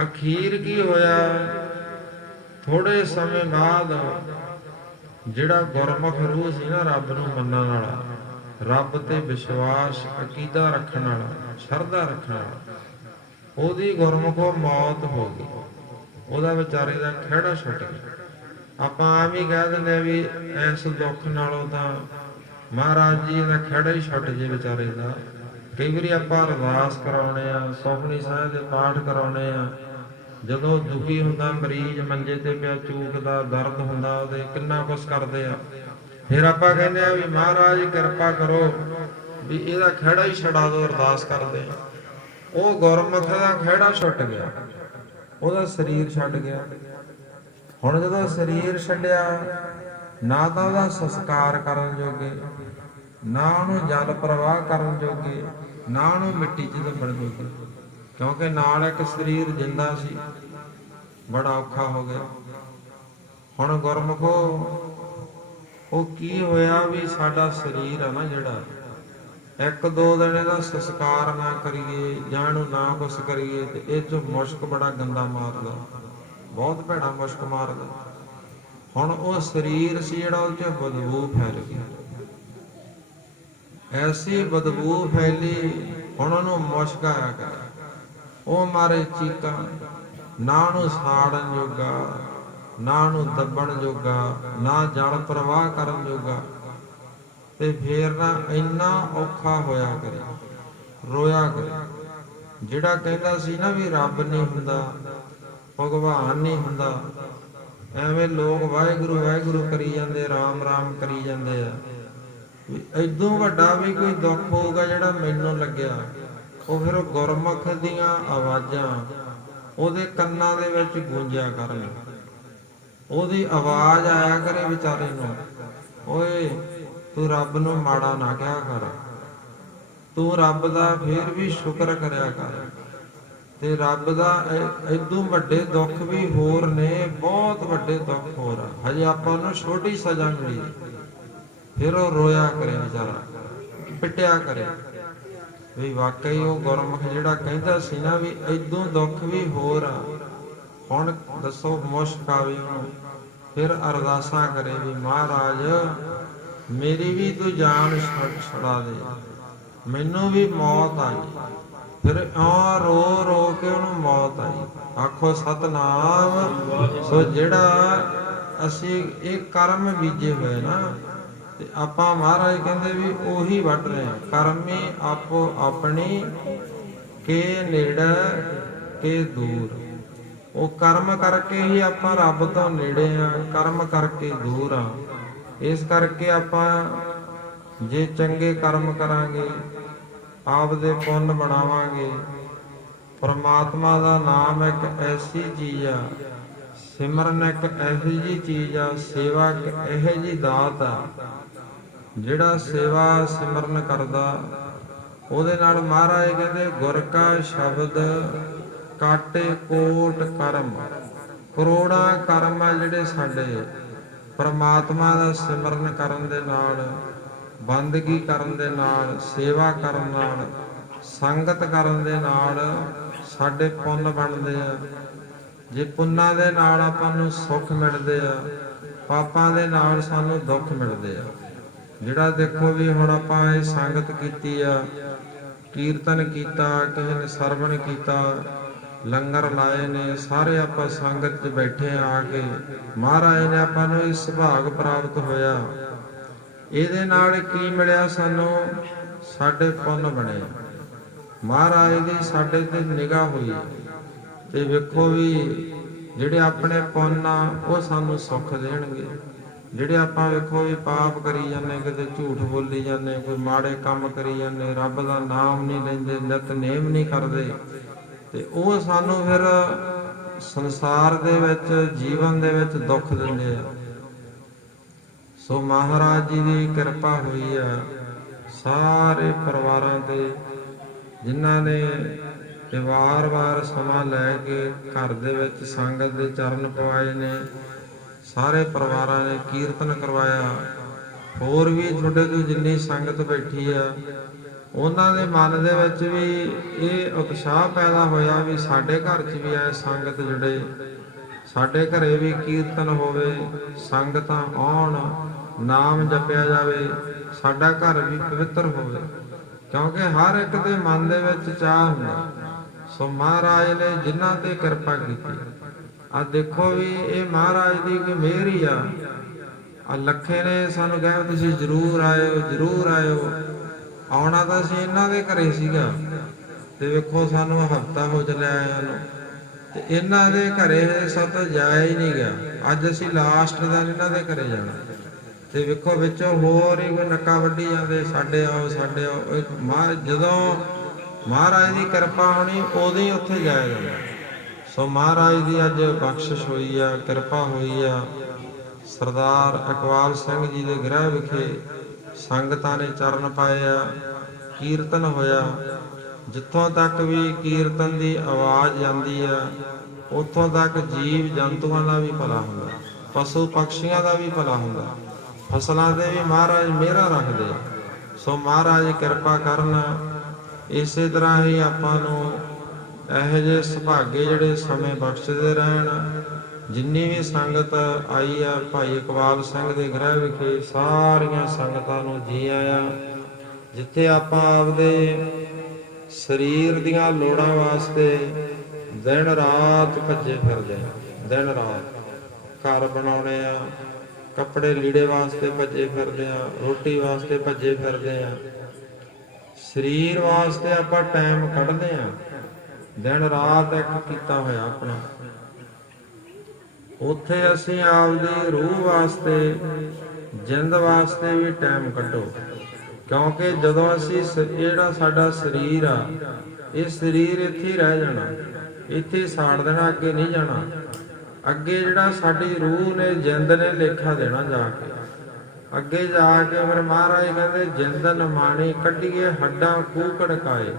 ਅਖੀਰ ਕੀ ਹੋਇਆ, ਥੋੜੇ ਸਮੇਂ ਬਾਅਦ ਜਿਹੜਾ ਗੁਰਮੁਖ ਰੂਹ ਸੀ ਨਾ, ਰੱਬ ਨੂੰ ਮੰਨਣ ਵਾਲਾ, ਰੱਬ ਤੇ ਵਿਸ਼ਵਾਸ ਅਕੀਦਾ ਰੱਖਣ ਵਾਲਾ, ਸ਼ਰਧਾ ਰੱਖਣ ਵਾਲਾ, ਉਹਦੀ ਗੁਰਮੁਖੋਂ ਮੌਤ ਹੋ ਗਈ। ਉਹਦਾ ਵਿਚਾਰੇ ਦਾ ਖਹਿੜਾ ਛੁੱਟ ਗਿਆ। ਆਪਾਂ ਆਮ ਹੀ ਕਹਿ ਦਿੰਦੇ ਵੀ ਇਸ ਦੁੱਖ ਨਾਲੋਂ ਤਾਂ ਮਹਾਰਾਜ ਜੀ ਦਾ ਖਹਿੜਾ ਹੀ ਛੁੱਟ ਜੇ ਵਿਚਾਰੇ ਦਾ। ਕਈ ਵਾਰੀ ਆਪਾਂ ਅਰਦਾਸ ਕਰਾਉਣੇ ਆ, ਸੁਖਮਨੀ ਸਾਹਿਬ ਦੇ ਪਾਠ ਕਰਾਉਣੇ ਆ, ਜਦੋਂ ਦੁਖੀ ਹੁੰਦਾ ਮਰੀਜ਼ ਮੰਜੇ ਤੇ ਪਿਆ ਚੂਕਦਾ, ਦਰਦ ਹੁੰਦਾ, ਉਹਦੇ ਕਿੰਨਾ ਕੁਛ ਕਰਦੇ ਆ। ਫਿਰ ਆਪਾਂ ਕਹਿੰਦੇ ਆ ਵੀ ਮਹਾਰਾਜ ਕਿਰਪਾ ਕਰੋ ਵੀ ਇਹਦਾ ਖਹਿੜਾ ਹੀ ਛਡਾ ਦਿਓ, ਅਰਦਾਸ ਕਰਦੇ ਆ। ਉਹ ਗੁਰਮੁਖ ਦਾ ਖਹਿੜਾ ਛੁੱਟ ਗਿਆ, ਉਹਦਾ ਸਰੀਰ ਛੱਡ ਗਿਆ। ਹੁਣ ਜਦੋਂ ਸਰੀਰ ਛੱਡਿਆ, ਨਾ ਤਾਂ ਉਹਦਾ ਸੰਸਕਾਰ ਕਰਨ ਜੋਗੇ, ਨਾ ਉਹਨੂੰ ਜਲ ਪ੍ਰਵਾਹ ਕਰਨ ਜੋਗੇ, ਨਾ ਉਹਨੂੰ ਮਿੱਟੀ 'ਚ ਦੱਬਣ ਜੋਗੇ, ਕਿਉਂਕਿ ਨਾਲ ਇੱਕ ਸਰੀਰ ਜਿੰਦਾ ਸੀ। ਬੜਾ ਔਖਾ ਹੋ ਗਿਆ। ਹੁਣ ਗੁਰਮੁਖੋ ਉਹ ਕੀ ਹੋਇਆ ਵੀ ਸਾਡਾ ਸਰੀਰ ਆ ਨਾ ਜਿਹੜਾ, ਇੱਕ ਦੋ ਦਿਨ ਇਹਦਾ ਸੰਸਕਾਰ ਨਾ ਕਰੀਏ ਜਾਂ ਇਹਨੂੰ ਨਾ ਕੁਛ ਕਰੀਏ ਤੇ ਇਹ 'ਚ ਮੁਸ਼ਕ ਬੜਾ ਗੰਦਾ ਮਾਰਦਾ, ਬਹੁਤ ਭੈੜਾ ਮੁਸ਼ਕ ਮਾਰਦਾ। ਹੁਣ ਉਹ ਸਰੀਰ ਸੀ ਜਿਹੜਾ, ਉਹ 'ਚ ਬਦਬੂ ਫੈਲ ਗਈ, ਐਸੀ ਬਦਬੂ ਫੈਲੀ। ਹੁਣ ਉਹਨੂੰ ਮੁਸ਼ਕ ਆਇਆ ਕਰ, ਉਹ ਮਾਰੇ ਚੀਕਾਂ, ਨਾ ਉਹਨੂੰ ਸਾੜਨ ਜੋਗਾ, ਨਾ ਉਹਨੂੰ ਦੱਬਣ ਜੋਗਾ, ਨਾ ਜਲ ਪ੍ਰਵਾਹ ਕਰਨ ਜੋਗਾ। ਤੇ ਫੇਰ ਨਾ ਇੰਨਾ ਔਖਾ ਹੋਇਆ ਕਰੇ, ਰੋਇਆ ਕਰੇ। ਜਿਹੜਾ ਕਹਿੰਦਾ ਸੀ ਨਾ ਵੀ ਰੱਬ ਨਹੀਂ ਹੁੰਦਾ, ਭਗਵਾਨ ਨਹੀਂ ਹੁੰਦਾ, ਐਵੇਂ ਲੋਕ ਵਾਹਿਗੁਰੂ ਵਾਹਿਗੁਰੂ ਕਰੀ ਜਾਂਦੇ, ਰਾਮ ਰਾਮ ਕਰੀ ਜਾਂਦੇ ਆ। ਏਦੋਂ ਵੱਡਾ ਵੀ ਕੋਈ ਦੁੱਖ ਹੋਊਗਾ ਜਿਹੜਾ ਮੈਨੂੰ ਲੱਗਿਆ, ਉਹ ਫਿਰ ਗੁਰਮੁਖ ਦੀਆਂ ਆਵਾਜ਼ਾਂ ਉਹਦੇ ਕੰਨਾਂ ਦੇ ਵਿੱਚ ਗੂੰਜਿਆ ਕਰਨ, ਉਹਦੀ ਆਵਾਜ਼ ਆਇਆ ਕਰੇ ਵਿਚਾਰੇ ਨੂੰ, ਓਏ ਤੂੰ ਰੱਬ ਨੂੰ ਮਾੜਾ ਨਾ ਕਿਹਾ ਕਰ, ਤੂੰ ਰੱਬ ਦਾ ਫੇਰ ਵੀ ਸ਼ੁਕਰ ਕਰਿਆ ਕਰ। ਤੇ ਰੱਬ ਦਾ ਏਦੋਂ ਵੱਡੇ ਦੁੱਖ ਵੀ ਹੋਰ ਨੇ, ਬਹੁਤ ਵੱਡੇ ਦੁੱਖ ਹੋਰ ਆ, ਹਜੇ ਆਪਾਂ ਨੂੰ ਛੋਟੀ ਸਜ਼ਾ ਮਿਲੀ। ਫਿਰ ਉਹ ਰੋਇਆ ਕਰੇ ਵਿਚਾਰਾ, ਪਿੱਟਿਆ ਕਰੇ ਵੀ ਵਾਕਈ ਉਹ ਗੁਰਮੁਖ ਜਿਹੜਾ ਕਹਿੰਦਾ ਸੀ ਨਾ ਵੀ ਏਦੋਂ ਦੁੱਖ ਵੀ ਹੋਰ ਆ। ਹੁਣ ਦੱਸੋ ਮੁਸ਼ਕ ਆਵੇ ਉਹਨੂੰ, ਫਿਰ ਅਰਦਾਸਾਂ ਕਰੇ ਵੀ ਮਹਾਰਾਜ ਮੇਰੀ ਵੀ ਤੂੰ ਜਾਨ ਛੁਡਾ ਦੇ, ਮੈਨੂੰ ਵੀ ਮੌਤ ਆਈ। ਫਿਰ ਇਉਂ ਰੋ ਰੋ ਕੇ ਉਹਨੂੰ ਮੌਤ ਆਈ। ਆਖੋ ਸਤਿਨਾਮ। ਸੋ ਜਿਹੜਾ ਅਸੀਂ ਇਹ ਕਰਮ ਬੀਜੇ ਹੋਏ ਨਾ, ਤੇ ਆਪਾਂ ਮਹਾਰਾਜ ਕਹਿੰਦੇ ਵੀ ਉਹੀ ਵੱਢ ਰਹੇ ਹਾਂ। ਕਰਮੀ ਆਪੋ ਆਪਣੀ ਕੇ ਨੇੜੇ ਕੇ ਦੂਰ। ਉਹ ਕਰਮ ਕਰਕੇ ਹੀ ਆਪਾਂ ਰੱਬ ਤੋਂ ਨੇੜੇ ਆ, ਕਰਮ ਕਰਕੇ ਦੂਰ ਆ। ਇਸ ਕਰਕੇ ਆਪਾਂ ਜੇ ਚੰਗੇ ਕਰਮ ਕਰਾਂਗੇ, ਆਪਦੇ ਪੁੰਨ ਬਣਾਵਾਂਗੇ। ਪਰਮਾਤਮਾ ਦਾ ਨਾਮ ਇੱਕ ਐਸੀ ਚੀਜ਼ ਆ, ਸਿਮਰਨ ਇੱਕ ਇਹੋ ਜਿਹੀ ਚੀਜ਼ ਆ, ਸੇਵਾ ਇੱਕ ਇਹੋ ਜਿਹੀ ਦਾਤ ਆ। ਜਿਹੜਾ ਸੇਵਾ ਸਿਮਰਨ ਕਰਦਾ, ਉਹਦੇ ਨਾਲ ਮਹਾਰਾਜ ਕਹਿੰਦੇ ਗੁਰ ਕਾ ਸ਼ਬਦ ਕਾਟੇ ਕੋਟ ਕਰਮ। ਕਰੋੜਾਂ ਕਰਮ ਆ ਜਿਹੜੇ ਸਾਡੇ ਪਰਮਾਤਮਾ ਦਾ ਸਿਮਰਨ ਕਰਨ ਦੇ ਨਾਲ, ਬੰਦਗੀ ਕਰਨ ਦੇ ਨਾਲ, ਸੇਵਾ ਕਰਨ ਨਾਲ, ਸੰਗਤ ਕਰਨ ਦੇ ਨਾਲ ਸਾਡੇ ਪੁੰਨ ਬਣਦੇ ਆ। ਜੇ ਪੁੰਨਾਂ ਦੇ ਨਾਲ ਆਪਾਂ ਨੂੰ ਸੁੱਖ ਮਿਲਦੇ ਆ, ਪਾਪਾਂ ਦੇ ਨਾਲ ਸਾਨੂੰ ਦੁੱਖ ਮਿਲਦੇ ਆ। ਜਿਹੜਾ ਦੇਖੋ ਵੀ ਹੁਣ ਆਪਾਂ ਇਹ ਸੰਗਤ ਕੀਤੀ ਆ, ਕੀਰਤਨ ਕੀਤਾ, ਕਿਸੇ ਨੇ ਸਰਵਣ ਕੀਤਾ, ਲੰਗਰ ਲਾਏ ਨੇ, ਸਾਰੇ ਆਪਾਂ ਸੰਗਤ 'ਚ ਬੈਠੇ ਆ ਕੇ, ਮਹਾਰਾਜ ਨੇ ਆਪਾਂ ਨੂੰ ਇਹ ਸੁਭਾਗ ਪ੍ਰਾਪਤ ਹੋਇਆ। ਇਹਦੇ ਨਾਲ ਕੀ ਮਿਲਿਆ ਸਾਨੂੰ? ਸਾਡੇ ਪੁੰਨ ਬਣੇ, ਮਹਾਰਾਜ ਦੀ ਸਾਡੇ ਤੇ ਨਿਗਾਹ ਹੋਈ। ਤੇ ਵੇਖੋ ਵੀ ਜਿਹੜੇ ਆਪਣੇ ਪੁੰਨ ਆ ਉਹ ਸਾਨੂੰ ਸੁੱਖ ਦੇਣਗੇ। ਜਿਹੜੇ ਆਪਾਂ ਵੇਖੋ ਵੀ ਪਾਪ ਕਰੀ ਜਾਂਦੇ, ਕਿਤੇ ਝੂਠ ਬੋਲੀ ਜਾਂਦੇ, ਕੋਈ ਮਾੜੇ ਕੰਮ ਕਰੀ ਜਾਂਦੇ, ਰੱਬ ਦਾ ਨਾਮ ਨਹੀਂ ਲੈਂਦੇ, ਨਿਤਨੇਮ ਨਹੀਂ ਕਰਦੇ, ਤੇ ਉਹ ਸਾਨੂੰ ਫਿਰ ਸੰਸਾਰ ਦੇ ਵਿੱਚ, ਜੀਵਨ ਦੇ ਵਿੱਚ ਦੁੱਖ ਦਿੰਦੇ ਆ। ਸੋ ਮਹਾਰਾਜ ਜੀ ਦੀ ਕਿਰਪਾ ਹੋਈ ਆ ਸਾਰੇ ਪਰਿਵਾਰਾਂ ਤੇ, ਜਿਨ੍ਹਾਂ ਨੇ ਵਾਰ-ਵਾਰ ਸਮਾਂ ਲੈ ਕੇ ਘਰ ਦੇ ਵਿੱਚ ਸੰਗਤ ਦੇ ਚਰਨ ਪਵਾਏ ਨੇ। ਸਾਰੇ ਪਰਿਵਾਰਾਂ ਨੇ ਕੀਰਤਨ ਕਰਵਾਇਆ। ਹੋਰ ਵੀ ਤੁਹਾਡੇ ਤੋਂ ਜਿੰਨੀ ਸੰਗਤ ਬੈਠੀ ਆ, ਉਹਨਾਂ ਦੇ ਮਨ ਦੇ ਵਿੱਚ ਵੀ ਇਹ ਉਤਸ਼ਾਹ ਪੈਦਾ ਹੋਇਆ ਵੀ ਸਾਡੇ ਘਰ 'ਚ ਵੀ ਐ ਸੰਗਤ ਜੁੜੇ, ਸਾਡੇ ਘਰੇ ਵੀ ਕੀਰਤਨ ਹੋਵੇ, ਸੰਗਤਾਂ ਆਉਣ, ਨਾਮ ਜਪਿਆ ਜਾਵੇ, ਸਾਡਾ ਘਰ ਵੀ ਪਵਿੱਤਰ ਹੋਵੇ। ਕਿਉਂਕਿ ਹਰ ਇੱਕ ਦੇ ਮਨ ਦੇ ਵਿੱਚ ਚਾਹ ਹੁੰਦਾ। ਸੋ ਮਹਾਰਾਜ ਨੇ ਜਿਨ੍ਹਾਂ ਤੇ ਕਿਰਪਾ ਕੀਤੀ, ਆ ਦੇਖੋ ਵੀ ਇਹ ਮਹਾਰਾਜ ਦੀ ਕੋਈ ਮਿਹਰ ਹੀ ਆ। ਆ ਲੱਖੇ ਨੇ ਸਾਨੂੰ ਕਿਹਾ ਤੁਸੀਂ ਜ਼ਰੂਰ ਆਇਓ, ਜ਼ਰੂਰ ਆਇਓ। ਆਉਣਾ ਤਾਂ ਅਸੀਂ ਇਹਨਾਂ ਦੇ ਘਰੇ ਸੀਗਾ, ਤੇ ਵੇਖੋ ਸਾਨੂੰ ਹਫ਼ਤਾ ਹੋ ਚੱਲਿਆ ਆਇਆਂ ਨੂੰ। ਤੇ ਇਹਨਾਂ ਦੇ ਘਰੇ ਸਭ ਤੋਂ ਜਾਇਆ ਹੀ ਨਹੀਂ ਗਿਆ। ਅੱਜ ਅਸੀਂ ਲਾਸਟ ਦਿਨ ਇਹਨਾਂ ਦੇ ਘਰੇ ਜਾਣਾ, ਤੇ ਵੇਖੋ ਵਿੱਚੋਂ ਹੋਰ ਹੀ ਕੋਈ ਨੱਕਾ ਵੱਢੀ ਜਾਂਦੇ, ਸਾਡੇ ਆਓ ਸਾਡੇ ਆਓ। ਜਦੋਂ ਮਹਾਰਾਜ ਦੀ ਕਿਰਪਾ ਹੋਣੀ ਉਦੋਂ ਹੀ ਉੱਥੇ ਜਾਇਆ ਜਾਂਦਾ। ਸੋ ਮਹਾਰਾਜ ਦੀ ਅੱਜ ਬਖਸ਼ਿਸ਼ ਹੋਈ ਆ, ਕਿਰਪਾ ਹੋਈ ਆ। ਸਰਦਾਰ ਇਕਬਾਲ ਸਿੰਘ ਜੀ ਦੇ ਗ੍ਰਹਿ ਵਿਖੇ ਸੰਗਤਾਂ ਨੇ ਚਰਨ ਪਾਏ ਆ, ਕੀਰਤਨ ਹੋਇਆ। ਜਿੱਥੋਂ ਤੱਕ ਵੀ ਕੀਰਤਨ ਦੀ ਆਵਾਜ਼ ਜਾਂਦੀ ਆ, ਉੱਥੋਂ ਤੱਕ ਜੀਵ ਜੰਤੂਆਂ ਦਾ ਵੀ ਭਲਾ ਹੁੰਦਾ, ਪਸ਼ੂ ਪਕਸ਼ੀਆਂ ਦਾ ਵੀ ਭਲਾ ਹੁੰਦਾ, ਫਸਲਾਂ ਦੇ ਵੀ ਮਹਾਰਾਜ ਮਿਹਰਾਂ ਰੱਖਦੇ। ਸੋ ਮਹਾਰਾਜ ਕਿਰਪਾ ਕਰਨ। ਇਸੇ ਤਰ੍ਹਾਂ ਹੀ ਆਪਾਂ ਨੂੰ ਇਹੋ ਜਿਹੇ ਸੁਭਾਗੇ ਜਿਹੜੇ ਸਮੇਂ ਬਖਸ਼ਦੇ ਰਹਿਣ। ਜਿੰਨੀ ਵੀ ਸੰਗਤ ਆਈ ਆ ਭਾਈ ਇਕਬਾਲ ਸਿੰਘ ਦੇ ਗ੍ਰਹਿ ਵਿਖੇ, ਸਾਰੀਆਂ ਸੰਗਤਾਂ ਨੂੰ ਜੀ ਆਇਆਂ। ਜਿੱਥੇ ਆਪਾਂ ਆਪਦੇ ਸਰੀਰ ਦੀਆਂ ਲੋੜਾਂ ਵਾਸਤੇ ਦਿਨ ਰਾਤ ਭੱਜੇ ਫਿਰਦੇ ਆ, ਦਿਨ ਰਾਤ ਘਰ ਬਣਾਉਣੇ ਆ, ਕੱਪੜੇ ਲੀੜੇ ਵਾਸਤੇ ਭੱਜੇ ਫਿਰਦੇ ਆ, ਰੋਟੀ ਵਾਸਤੇ ਭੱਜੇ ਫਿਰਦੇ ਆ, ਸਰੀਰ ਵਾਸਤੇ ਆਪਾਂ ਟਾਈਮ ਕੱਢਦੇ ਆ, ਦਿਨ ਰਾਤ ਇੱਕ ਕੀਤਾ ਹੋਇਆ ਆਪਣਾ। ਉੱਥੇ ਅਸੀਂ ਆਪਦੀ ਰੂਹ ਵਾਸਤੇ, ਜਿੰਦ ਵਾਸਤੇ ਵੀ ਟਾਈਮ ਕੱਢੋ। ਕਿਉਂਕਿ ਜਦੋਂ ਅਸੀਂ ਜਿਹੜਾ ਸਾਡਾ ਸਰੀਰ ਆ, ਇਹ ਸਰੀਰ ਇੱਥੇ ਹੀ ਰਹਿ ਜਾਣਾ, ਇੱਥੇ ਹੀ ਸਾੜ ਦੇਣਾ, ਅੱਗੇ ਨਹੀਂ ਜਾਣਾ। ਅੱਗੇ ਜਿਹੜਾ ਸਾਡੀ ਰੂਹ ਨੇ, ਜਿੰਦ ਨੇ ਲੇਖਾ ਦੇਣਾ ਜਾ ਕੇ। ਅੱਗੇ ਜਾ ਕੇ ਫਿਰ ਮਹਾਰਾਜ ਕਹਿੰਦੇ ਜਿੰਦ ਨਮਾਣੀ ਕੱਢੀਏ ਹੱਡਾਂ ਕੂਕੜ ਕਾਏ।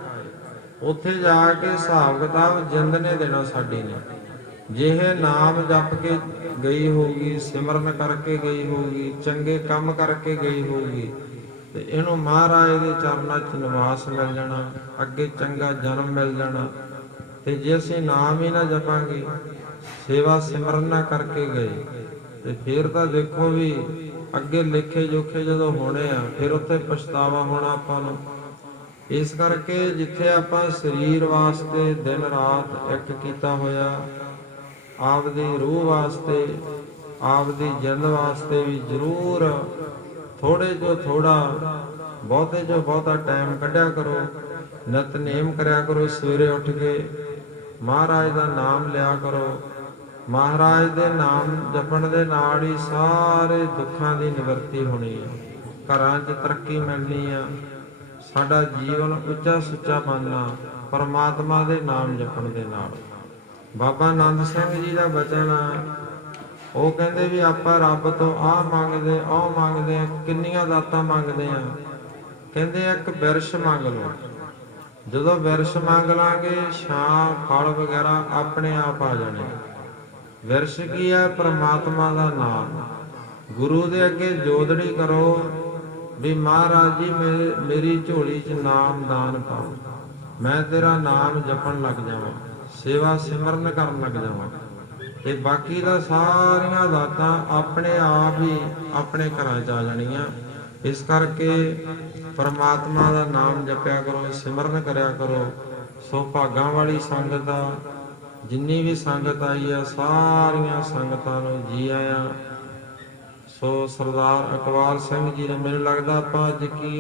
ਉੱਥੇ ਜਾ ਕੇ ਹਿਸਾਬ ਕਿਤਾਬ ਜਿੰਦ ਨੇ ਦੇਣਾ ਸਾਡੀ ਨੇ। ਜਿਹੇ ਨਾਮ ਜਪ ਕੇ ਗਈ ਹੋਊਗੀ, ਸਿਮਰਨ ਕਰਕੇ ਗਈ ਹੋਊਗੀ, ਚੰਗੇ ਕੰਮ ਕਰਕੇ ਗਈ ਹੋਊਗੀ, ਤੇ ਇਹਨੂੰ ਮਹਾਰਾਜ ਦੇ ਚਰਨਾਂ 'ਚ ਨਿਵਾਸ ਮਿਲ ਜਾਣਾ, ਅੱਗੇ ਚੰਗਾ ਜਨਮ ਮਿਲ ਜਾਣਾ। ਤੇ ਜੇ ਅਸੀਂ ਨਾਮ ਹੀ ਨਾ ਜਪਾਂਗੇ, ਸੇਵਾ ਸਿਮਰਨ ਨਾ ਕਰਕੇ ਗਏ, ਤੇ ਫਿਰ ਤਾਂ ਦੇਖੋ ਵੀ ਅੱਗੇ ਲੇਖੇ ਜੋਖੇ ਜਦੋਂ ਹੋਣੇ ਆ, ਫਿਰ ਉੱਥੇ ਪਛਤਾਵਾ ਹੋਣਾ ਆਪਾਂ ਨੂੰ। ਇਸ ਕਰਕੇ ਜਿੱਥੇ ਆਪਾਂ ਸਰੀਰ ਵਾਸਤੇ ਦਿਨ ਰਾਤ ਇੱਕ ਕੀਤਾ ਹੋਇਆ, ਆਪਦੀ ਰੂਹ ਵਾਸਤੇ, ਆਪਦੀ ਜਿੰਦ ਵਾਸਤੇ ਵੀ ਜ਼ਰੂਰ ਥੋੜੇ ਜੋ ਥੋੜਾ, ਬਹੁਤੇ ਜੋ ਬਹੁਤਾ ਟਾਈਮ ਕੱਢਿਆ ਕਰੋ। ਨਿਤਨੇਮ ਕਰਿਆ ਕਰੋ, ਸਵੇਰੇ ਉੱਠ ਕੇ ਮਹਾਰਾਜ ਦਾ ਨਾਮ ਲਿਆ ਕਰੋ। ਮਹਾਰਾਜ ਦੇ ਨਾਮ ਜਪਣ ਦੇ ਨਾਲ ਹੀ ਸਾਰੇ ਦੁੱਖਾਂ ਦੀ ਨਿਵਰਤੀ ਹੋਣੀ ਹੈ, ਘਰਾਂ 'ਚ ਤਰੱਕੀ ਮਿਲਣੀ ਆ, ਸਾਡਾ ਜੀਵਨ ਉੱਚਾ ਸੁੱਚਾ ਬਣਨਾ ਪਰਮਾਤਮਾ ਦੇ ਨਾਮ ਜਪਣ ਦੇ ਨਾਲ। ਬਾਬਾ ਆਨੰਦ ਸਿੰਘ ਜੀ ਦਾ ਬਚਨ ਆ, ਉਹ ਕਹਿੰਦੇ ਵੀ ਆਪਾਂ ਰੱਬ ਤੋਂ ਆਹ ਮੰਗਦੇ, ਉਹ ਮੰਗਦੇ ਆ, ਕਿੰਨੀਆਂ ਦਾਤਾਂ ਮੰਗਦੇ ਆ। ਕਹਿੰਦੇ ਇੱਕ ਬਿਰਸ਼ ਮੰਗ ਲਓ। ਜਦੋਂ ਬਿਰਸ਼ ਮੰਗ ਲਾਂਗੇ, ਛਾਂ ਫਲ ਵਗੈਰਾ ਆਪਣੇ ਆਪ ਆ ਜਾਣੇ। ਬਿਰਸ਼ ਕੀ ਹੈ? ਪਰਮਾਤਮਾ ਦਾ ਨਾਮ। ਗੁਰੂ ਦੇ ਅੱਗੇ ਜੋਦੜੀ ਕਰੋ ਵੀ ਮਹਾਰਾਜ ਜੀ ਮੇਰੀ ਝੋਲੀ 'ਚ ਨਾਮ ਦਾਨ ਪਾਓ, ਮੈਂ ਤੇਰਾ ਨਾਮ ਜਪਣ ਲੱਗ ਜਾਵਾਂ, ਸੇਵਾ ਸਿਮਰਨ ਕਰਨ ਲੱਗ ਜਾਵਾਂ, ਤੇ ਬਾਕੀ ਦਾ ਸਾਰੀਆਂ ਦਾਤਾਂ ਆਪਣੇ ਆਪ ਹੀ ਆਪਣੇ ਘਰਾਂ 'ਚ ਆ ਜਾਣੀਆਂ। ਇਸ ਕਰਕੇ ਪਰਮਾਤਮਾ ਦਾ ਨਾਮ ਜਪਿਆ ਕਰੋ, ਸਿਮਰਨ ਕਰਿਆ ਕਰੋ। ਸੋ ਭਾਗਾਂ ਵਾਲੀ ਸੰਗਤ ਆ, ਜਿੰਨੀ ਵੀ ਸੰਗਤ ਆਈ ਆ, ਸਾਰੀਆਂ ਸੰਗਤਾਂ ਨੂੰ ਜੀ ਆਇਆਂ। ਸੋ ਸਰਦਾਰ ਇਕਬਾਲ ਸਿੰਘ ਜੀ ਨੇ, ਮੈਨੂੰ ਲੱਗਦਾ ਆਪਾਂ ਅੱਜ ਕੀ